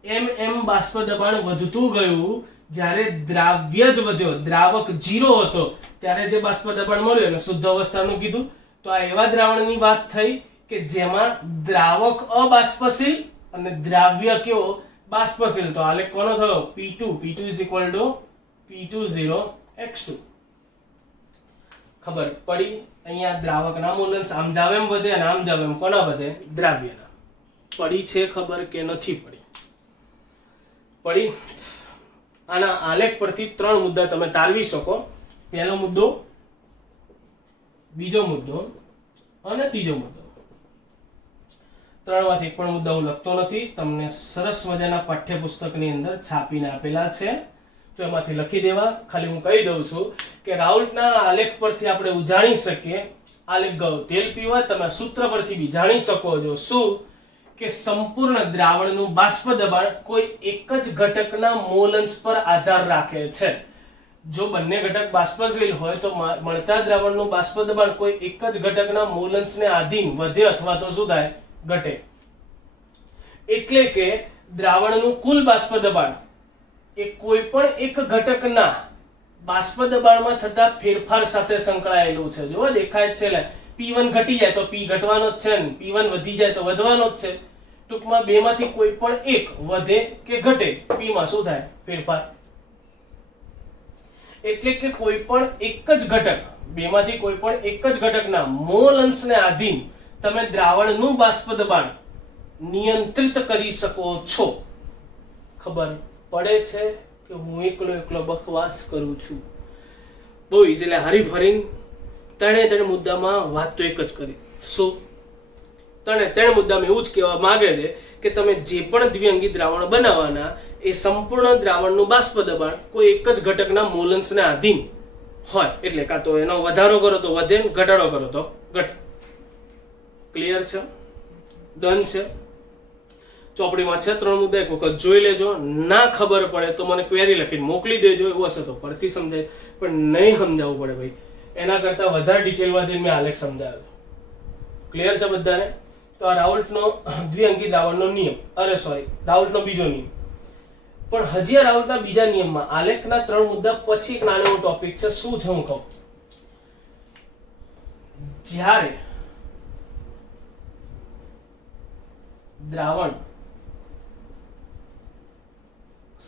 એમ એમ બાષ્પ દબાણ વધતું ગયું. જ્યારે દ્રાવ્ય જ વધ્યો, દ્રાવક 0 હતો, ત્યારે જે બાષ્પ દબાણ મળ્યું એને શુદ્ધ અવસ્થાનું કીધું. તો આ એવા દ્રાવણની વાત થઈ કે જેમાં દ્રાવક અબાષ્પશીલ અને દ્રાવ્ય કેવો? બાષ્પશીલ. તો આલેખ કોનો થયો? P2 is equal to P20x2. ખબર પડી? અહીંયા દ્રાવકના મૂલ્યાંક આમ જાવ એમ વધે અને આમ જાવ એમ કોના વધે? દ્રાવ્યના. પડી છે ખબર કે નથી પડી? પડી. આના આલેખ પરથી 3 મુદ્દા તમે તારવી શકો. પહેલો મુદ્દો, બીજો મુદ્દો અને ત્રીજો મુદ્દો. 3 માંથી એક પણ મુદ્દા હું લખતો નથી, તમને સરસ મજાના પાઠ્યપુસ્તકની અંદર છાપીને આપેલા છે, તો એમાંથી લખી દેવા. ખાલી હું કહી દઉં છું કે રાઉલ્ટના આલેખ પરથી આપણે ઉજાણી શકીએ, આલેખ ગયો તેલ પીવા. તમે સૂત્ર પરથી બી જાણી શકો છો. શું? કે સંપૂર્ણ દ્રાવણનું બાષ્પ દબાણ કોઈ એક જ ઘટકના મોલ અંશ પર આધાર રાખે છે. જો બંને ઘટક બાષ્પશીલ હોય તો મળતા દ્રાવણનું બાષ્પ દબાણ કોઈ એક જ ઘટકના મોલ અંશને આધીન વધે અથવા તો શું થાય? ઘટે. એટલે કે દ્રાવણનું કુલ બાષ્પ દબાણ એ કોઈ પણ એક ઘટકના બાષ્પ દબાણમાં થતા ફેરફાર સાથે સંકળાયેલું છે. જો દેખાય છે ને, P1 ઘટી જાય તો P ઘટવાનો જ છે ને, P1 વધી જાય તો વધવાનો જ છે. ટૂંકમાં બે માંથી કોઈ પણ એક વધે કે ઘટે, P માં શું થાય? ફેરફાર. એટલે કે કોઈ પણ એક જ ઘટક, બેમાંથી કોઈ પણ એક જ ઘટકના મોલ અંશને આધીન તમે દ્રાવણનું બાષ્પ દબાણ નિયંત્રિત કરી શકો છો. ખબર પડે છે કે હું એકલો બકવાસ કરું છું? બહુ ઈઝી. એટલે હરીફરીને ત્રણે મુદ્દામાં વાત તો એક જ કરી. શું? ત્રણ મુદ્દામાં એવું જ કહેવા માંગે છે કે તમે જે પણ દ્વિઅંગી દ્રાવણ બનાવવાના એ સંપૂર્ણ દ્રાવણનું બાષ્પ દબાણ કોઈ એક જ ઘટકના મોલ અંશને આધીન હોય. એટલે કાં તો એનો વધારો કરો તો વધે, ઘટાડો કરો તો ઘટે. ક્લિયર છે? ડન છે? ચોપડીમાં છે 3 મુદ્દા, એક વખત જોઈ લેજો. ના ખબર પડે તો મને ક્વેરી લખીને મોકલી દેજો. એવું હશે તો પરથી સમજાય, પણ નહીં સમજાવવું પડે ભાઈ. એના કરતા વધારે ડિટેલમાં જઈને મેં આલેખ સમજાવ્યો. ક્લિયર છે બધાને? તો આ રાઉલ્ટનો દ્વિઅંગી દ્રાવણનો નિયમ, રાઉલ્ટનો બીજો નિયમ. પણ હજી આ રાઉલ્ટના બીજા નિયમમાં આલેખના 3 મુદ્દા પછી એક નાનો ટોપિક છે. શું છે હું કહું? જ્યારે દ્રાવણ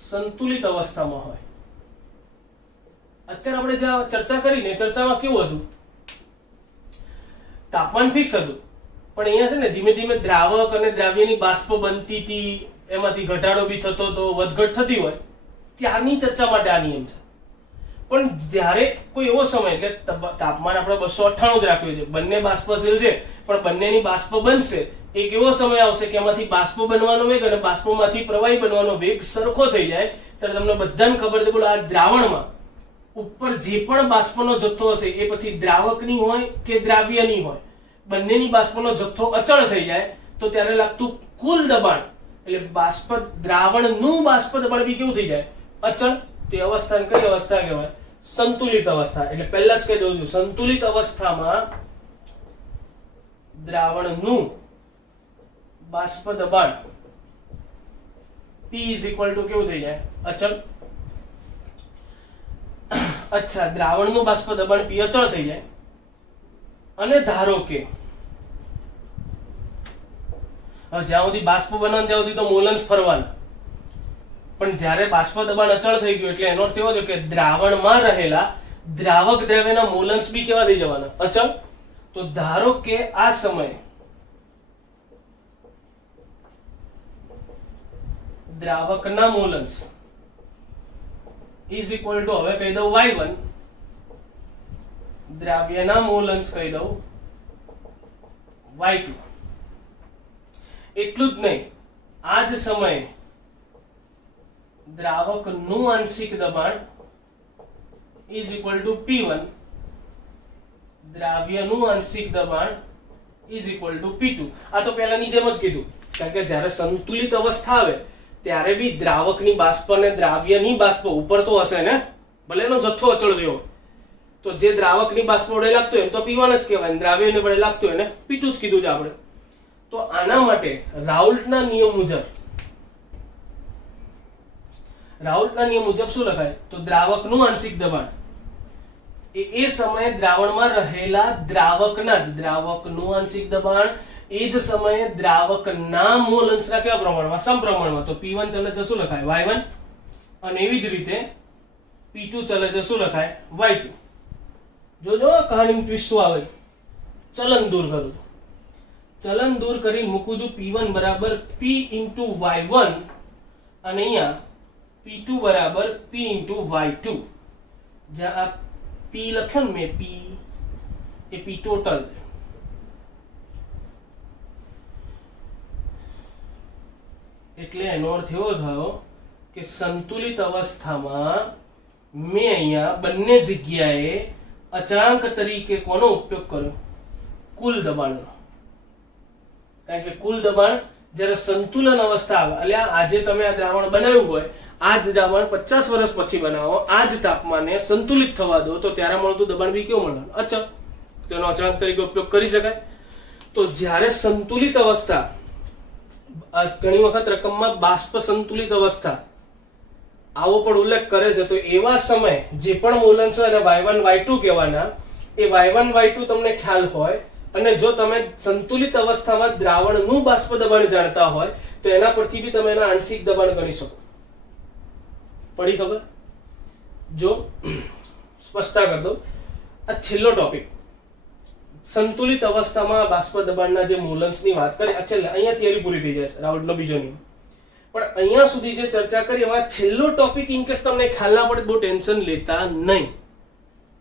સંતુલિત અવસ્થામાં હોય, અત્યારે આપણે જે ચર્ચા કરીને ચર્ચામાં કેવું હતું? તાપમાન ફિક્સ હતું, પણ અહીંયા છે ને ધીમે ધીમે દ્રાવક અને દ્રાવ્યની બાષ્પ બનતી હતી, એમાંથી ઘટાડો બી થતો તો વધઘટ થતી હોય, ત્યારની ચર્ચા માટે આ નિયમ છે. પણ જ્યારે કોઈ એવો સમય, એટલે તાપમાન આપણે 298 જ રાખ્યું છે, બંને બાષ્પશીલ છે, પણ બંનેની બાષ્પ બનશે, એક એવો સમય આવશે કે એમાંથી બાષ્પ બનવાનો વેગ અને બાષ્પમાંથી પ્રવાહી બનવાનો વેગ સરખો થઈ જાય. ત્યારે તમને બધાને ખબર છે, બોલો આ દ્રાવણમાં ઉપર જે પણ બાષ્પનો જથ્થો હશે એ પછી દ્રાવકની હોય કે દ્રાવ્યની હોય, બંનેની બાષ્પનો જથ્થો અચળ થઈ જાય તો ત્યારે લાગતું કુલ દબાણ એટલે દ્રાવણનું બાષ્પ દબાણ બી કેવું થઈ જાય? અચળ. તે અવસ્થાને કઈ અવસ્થા કહેવાય? સંતુલિત અવસ્થા. એટલે પહેલા જ કહી દઉં છું, સંતુલિત અવસ્થામાં દ્રાવણનું બાષ્પ દબાણ P કેવું થઈ જાય? અચળ. અચ્છા, દ્રાવણનું બાષ્પ દબાણ P અચળ થઈ જાય અને ધારો કે જ્યાં સુધી બાષ્પ બનવાનું ત્યાં સુધી તો મોલન્સ ફરવાના, પણ જ્યારે બાષ્પ દબાણ અચળ થઈ ગયું એટલે એનો અર્થ એવો થયો કે દ્રાવણમાં રહેલા દ્રાવક દ્રવ્યના મોલન્સ બી કેવા થઈ જવાના? અચળ. તો ધારો કે આ સમયે દ્રાવકના મોલન્સ ઇઝ ઇક્વલ ટુ, હવે કહી દઉં y1, દ્રાવ્યના મોલન્સ કહી દઉં y2. એટલું જ નહીં, આ જ સમયે દ્રાવકનું આંશિક દબાણ ઇઝ ઇક્વલ ટુ P1, દ્રાવ્યનું આંશિક દબાણ ઇઝ ઇક્વલ ટુ P2. આ તો પહેલાની જેમ જ કીધું, કારણ કે જ્યારે સંતુલિત અવસ્થા આવે ત્યારે બી દ્રાવકની બાષ્પ અને દ્રાવ્યની બાષ્પ ઉપર તો હશે ને, ભલે એનો જથ્થો અચળ રહ્યો. તો જે દ્રાવકની બાષ્પ વડે લાગતું હોય એમ તો P1 જ કહેવાય, દ્રાવ્યને વડે લાગતું હોય ને P2 જ કીધું છે આપણે. તો આના માટે રાઉલ્ટના નિયમ મુજબ શું લખાય? તો દ્રાવકનું આંશિક દબાણ એ સમયે દ્રાવણમાં રહેલા દ્રાવકનું આંશિક દબાણ એ જ સમયે દ્રાવકના મોલ અંશના કેવા પ્રમાણમાં? સમપ્રમાણમાં. તો P1 ચલે છે શું લખાય? y1, અને એવી જ રીતે P2 ચલે છે શું લખાય? y2. જોજો કહાની ટ્વિસ્ટ શું આવે. ચલન દૂર કરું, ચલન દૂર કરી મૂકું છું P1 બરાબર P into y1 અને અહીંયા P2 બરાબર P into y2. જ્યાં આ P લખ્યો ને મેં, P એ P ટોટલ. એટલે એનો અર્થ એવો થયો કે સંતુલિત અવસ્થામાં મેં અહીંયા બંને જગ્યાએ અચળાંક તરીકે કોનો ઉપયોગ કર્યો? કુલ દબાણનો. કારણ કે કુલ દબાણ જ્યારે સંતુલન અવસ્થા આવે, એટલે આજે તમે આ દ્રાવણ બનાવ્યું હોય, આ જ દ્રાવણ 50 વર્ષ પછી બનાવો, આ જ તાપમાને સંતુલિત થવા દો, તો ત્યારે મળતું દબાણ બી કેવું મળવાનું? અચળ. તેનો અચળાંક તરીકે ઉપયોગ કરી શકાય. તો જ્યારે સંતુલિત અવસ્થા, ઘણી વખત રકમમાં બાષ્પ સંતુલિત અવસ્થા આવો પણ ઉલ્લેખ કરે છે, તો એવા સમય જે પણ મોલન્સ હોય એને y1 y2 કહેવાના. એ y1 y2 તમને ખ્યાલ હોય અને જો તમે સંતુલિત અવસ્થામાં દ્રાવણનું બાષ્પ દબાણ જાણતા હોય તો એના પરથી બી તમે એના આંશિક દબાણ ગણી શકો. પડી ખબર? જો સ્પષ્ટતા કરી દઉં, આ છેલ્લો ટોપિક, સંતુલિત અવસ્થામાં બાષ્પ દબાણના જે મોલન્સની વાત કરી, છેલ્લે અહીંયા થિયરી પૂરી થઈ જાય છે, રાઉલ્ટનો બીજો નિયમ. પણ અહીંયા સુધી જે ચર્ચા કરી એવા છેલ્લો ટોપિક ઇનકેસ તમને ખ્યાલ ના પડે બહુ ટેન્શન લેતા નહીં.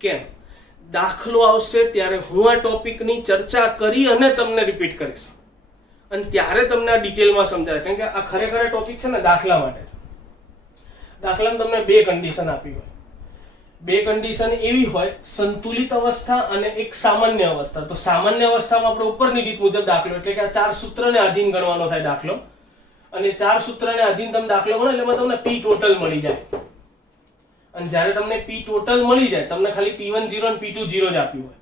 કેમ? દાખલો આવશે ત્યારે હું આ ટોપિકની ચર્ચા કરી અને તમને રિપીટ કરીશ, અને ત્યારે તમને આ ડિટેલમાં સમજાય. કારણ કે આ ખરેખર ટોપિક છે ને દાખલા માટે. દાખલામાં તમને બે કન્ડિશન આપી હોય, બે કન્ડિશન એવી હોય, સંતુલિત અવસ્થા અને એક સામાન્ય અવસ્થા. તો સામાન્ય અવસ્થામાં આપણે ઉપરની રીત મુજબ દાખલો, એટલે કે આ 4 સૂત્રને આધીન ગણવાનો થાય દાખલો, અને 4 સૂત્રને આધીન તમે દાખલો ગણો એટલે તમને P ટોટલ મળી જાય. અને જ્યારે તમને P ટોટલ મળી જાય, તમને ખાલી P1 0 અને P2 0 જ આપ્યું હોય,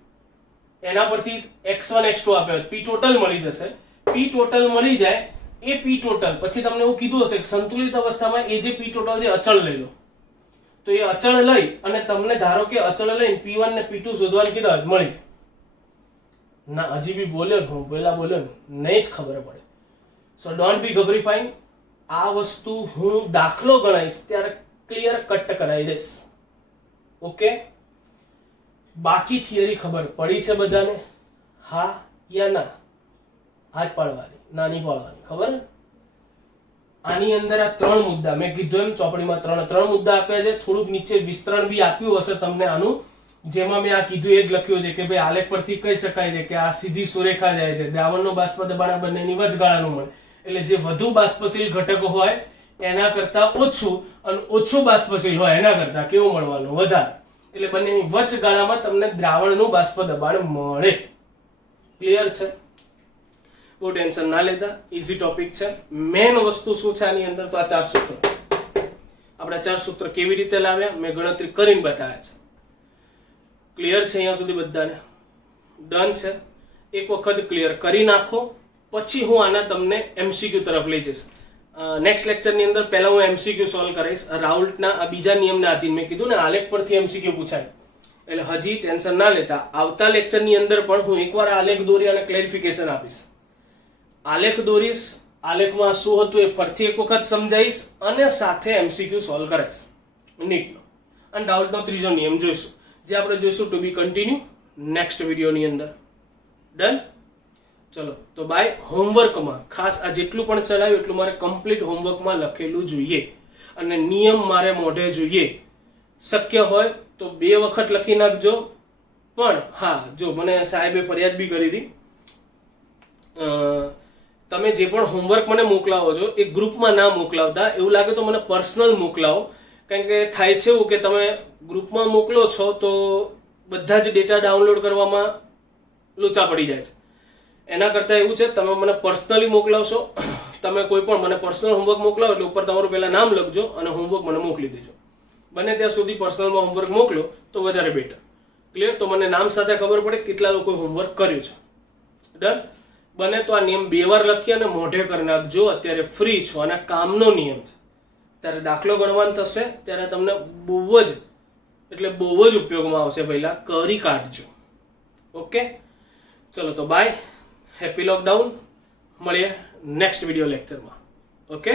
એના પરથી x1 x2 આપ્યો હોય, P ટોટલ મળી જશે. P ટોટલ મળી જાય, એ P ટોટલ પછી તમને એવું કીધું હશે કે સંતુલિત અવસ્થામાં એ જે P ટોટલ છે અચળ લઈ લો. તો એ અચળ લઈ અને તમને ધારો કે અચળ લઈને P1 ને P2 શોધવાનું કીધા મળી ના, હજી બી બોલ્યો હું પહેલા બોલ્યો નહીં જ ખબર પડે. સો ડોન્ટ બી ગભરીફાઈંગ. આ વસ્તુ હું દાખલો ગણાઈશ ત્યારે ક્લિયર કટ કરાવી દઈશ. ઓકે? બાકી થિયરી ખબર પડી છે બધાને? હા યા ના? હાથ પાડવાની, નાની પાડવાની, ખબર ને? આની અંદર આ 3 મુદ્દા મેં કીધું એમ ચોપડીમાં 3 મુદ્દા આપ્યા છે. થોડુંક નીચે વિસ્તરણ બી આપ્યું હશે તમને આનું, જેમાં મેં આ કીધું એ જ લખ્યું છે કે ભાઈ આલેખ પરથી કહી શકાય છે કે આ સીધી સુરેખા જાય છે, દ્રાવણનો બાષ્પ દબાણ બંનેની વચગાળાનું મળે. એટલે જે વધુ બાષ્પશીલ ઘટકો હોય એના કરતા ઓછું, અને ઓછું બાષ્પશીલ હોય એના કરતા કેવું મળવાનું? વધારે. એટલે બંનેની વચગાળામાં તમને દ્રાવણનું બાષ્પ દબાણ મળે. ક્લિયર છે? બહુ ટેન્શન ના લેતા, ઇઝી ટોપિક છે. મેન વસ્તુ શું છે આની અંદર? તો આ 4 સૂત્ર. આપણે 4 સૂત્ર કેવી રીતે લાવ્યા મેં ગણતરી કરીને બતાવ્યા છે. ક્લિયર છે અહીંયા સુધી બધાને? ડન છે? એક વખત ક્લિયર કરી નાખો, પછી હું આના તમને MCQ તરફ લઈ જઈશ. નેક્સ્ટ લેક્ચરની અંદર પહેલા હું MCQ સોલ્વ કરીશ રાઉલ્ટના આ બીજા નિયમને આધીન. મેં કીધું ને આલેખ પરથી MCQ પૂછાય, એટલે હજી ટેન્શન ના લેતા. આવતા લેક્ચરની અંદર પણ હું એકવાર આલેખ દોરી અને ક્લેરિફિકેશન આપીશ. આલેખ દોરીશ, આલેખમાં શું હતું એ ફરીથી એક વખત સમજાવીશ અને સાથે MCQ સોલ્વ કરાઈશ નીટનો. અને રાઉલ્ટનો ત્રીજો નિયમ જોઈશું, જે આપણે જોઈશું ટુ બી કન્ટિન્યુ નેક્સ્ટ વિડીયોની અંદર. ડન? ચલો તો બાય. હોમવર્કમાં ખાસ આ જેટલું પણ ચલાવ્યું એટલું મારે કમ્પ્લીટ હોમવર્કમાં લખેલું જોઈએ અને નિયમ મારે મોઢે જોઈએ. શક્ય હોય તો 2 વખત લખી નાખજો. પણ હા, જો મને સાહેબે ફરિયાદ બી કરી હતી, તમે જે પણ હોમવર્ક મને મોકલાવો છો એ ગ્રુપમાં ના મોકલાવતા. એવું લાગે તો મને પર્સનલ મોકલાવો, કારણ કે થાય છે એવું કે તમે ગ્રુપમાં મોકલો છો તો બધા જ ડેટા ડાઉનલોડ કરવામાં લોચા પડી જાય છે. એના કરતાં એવું છે તમે મને પર્સનલી મોકલાવશો. તમે કોઈ પણ મને પર્સનલ હોમવર્ક મોકલાવો એટલે ઉપર તમારું પહેલાં નામ લખજો અને હોમવર્ક મને મોકલી દેજો. બને ત્યાં સુધી પર્સનલમાં હોમવર્ક મોકલો તો વધારે બેટર. ક્લિયર? તો મને નામ સાથે ખબર પડે કેટલા લોકોએ હોમવર્ક કર્યું છે. ડન? બને તો આ નિયમ 2 વાર લખી અને મોઢે કરી નાખજો. અત્યારે ફ્રી છો અને કામનો નિયમ છે, ત્યારે દાખલો ગણવાનો થશે ત્યારે તમને બહુ જ એટલે બહુ જ ઉપયોગમાં આવશે. પહેલાં કરી કાઢજો. ઓકે, ચલો તો બાય. Happy lockdown. મળીએ નેક્સ્ટ વિડીયો લેક્ચરમાં. ઓકે.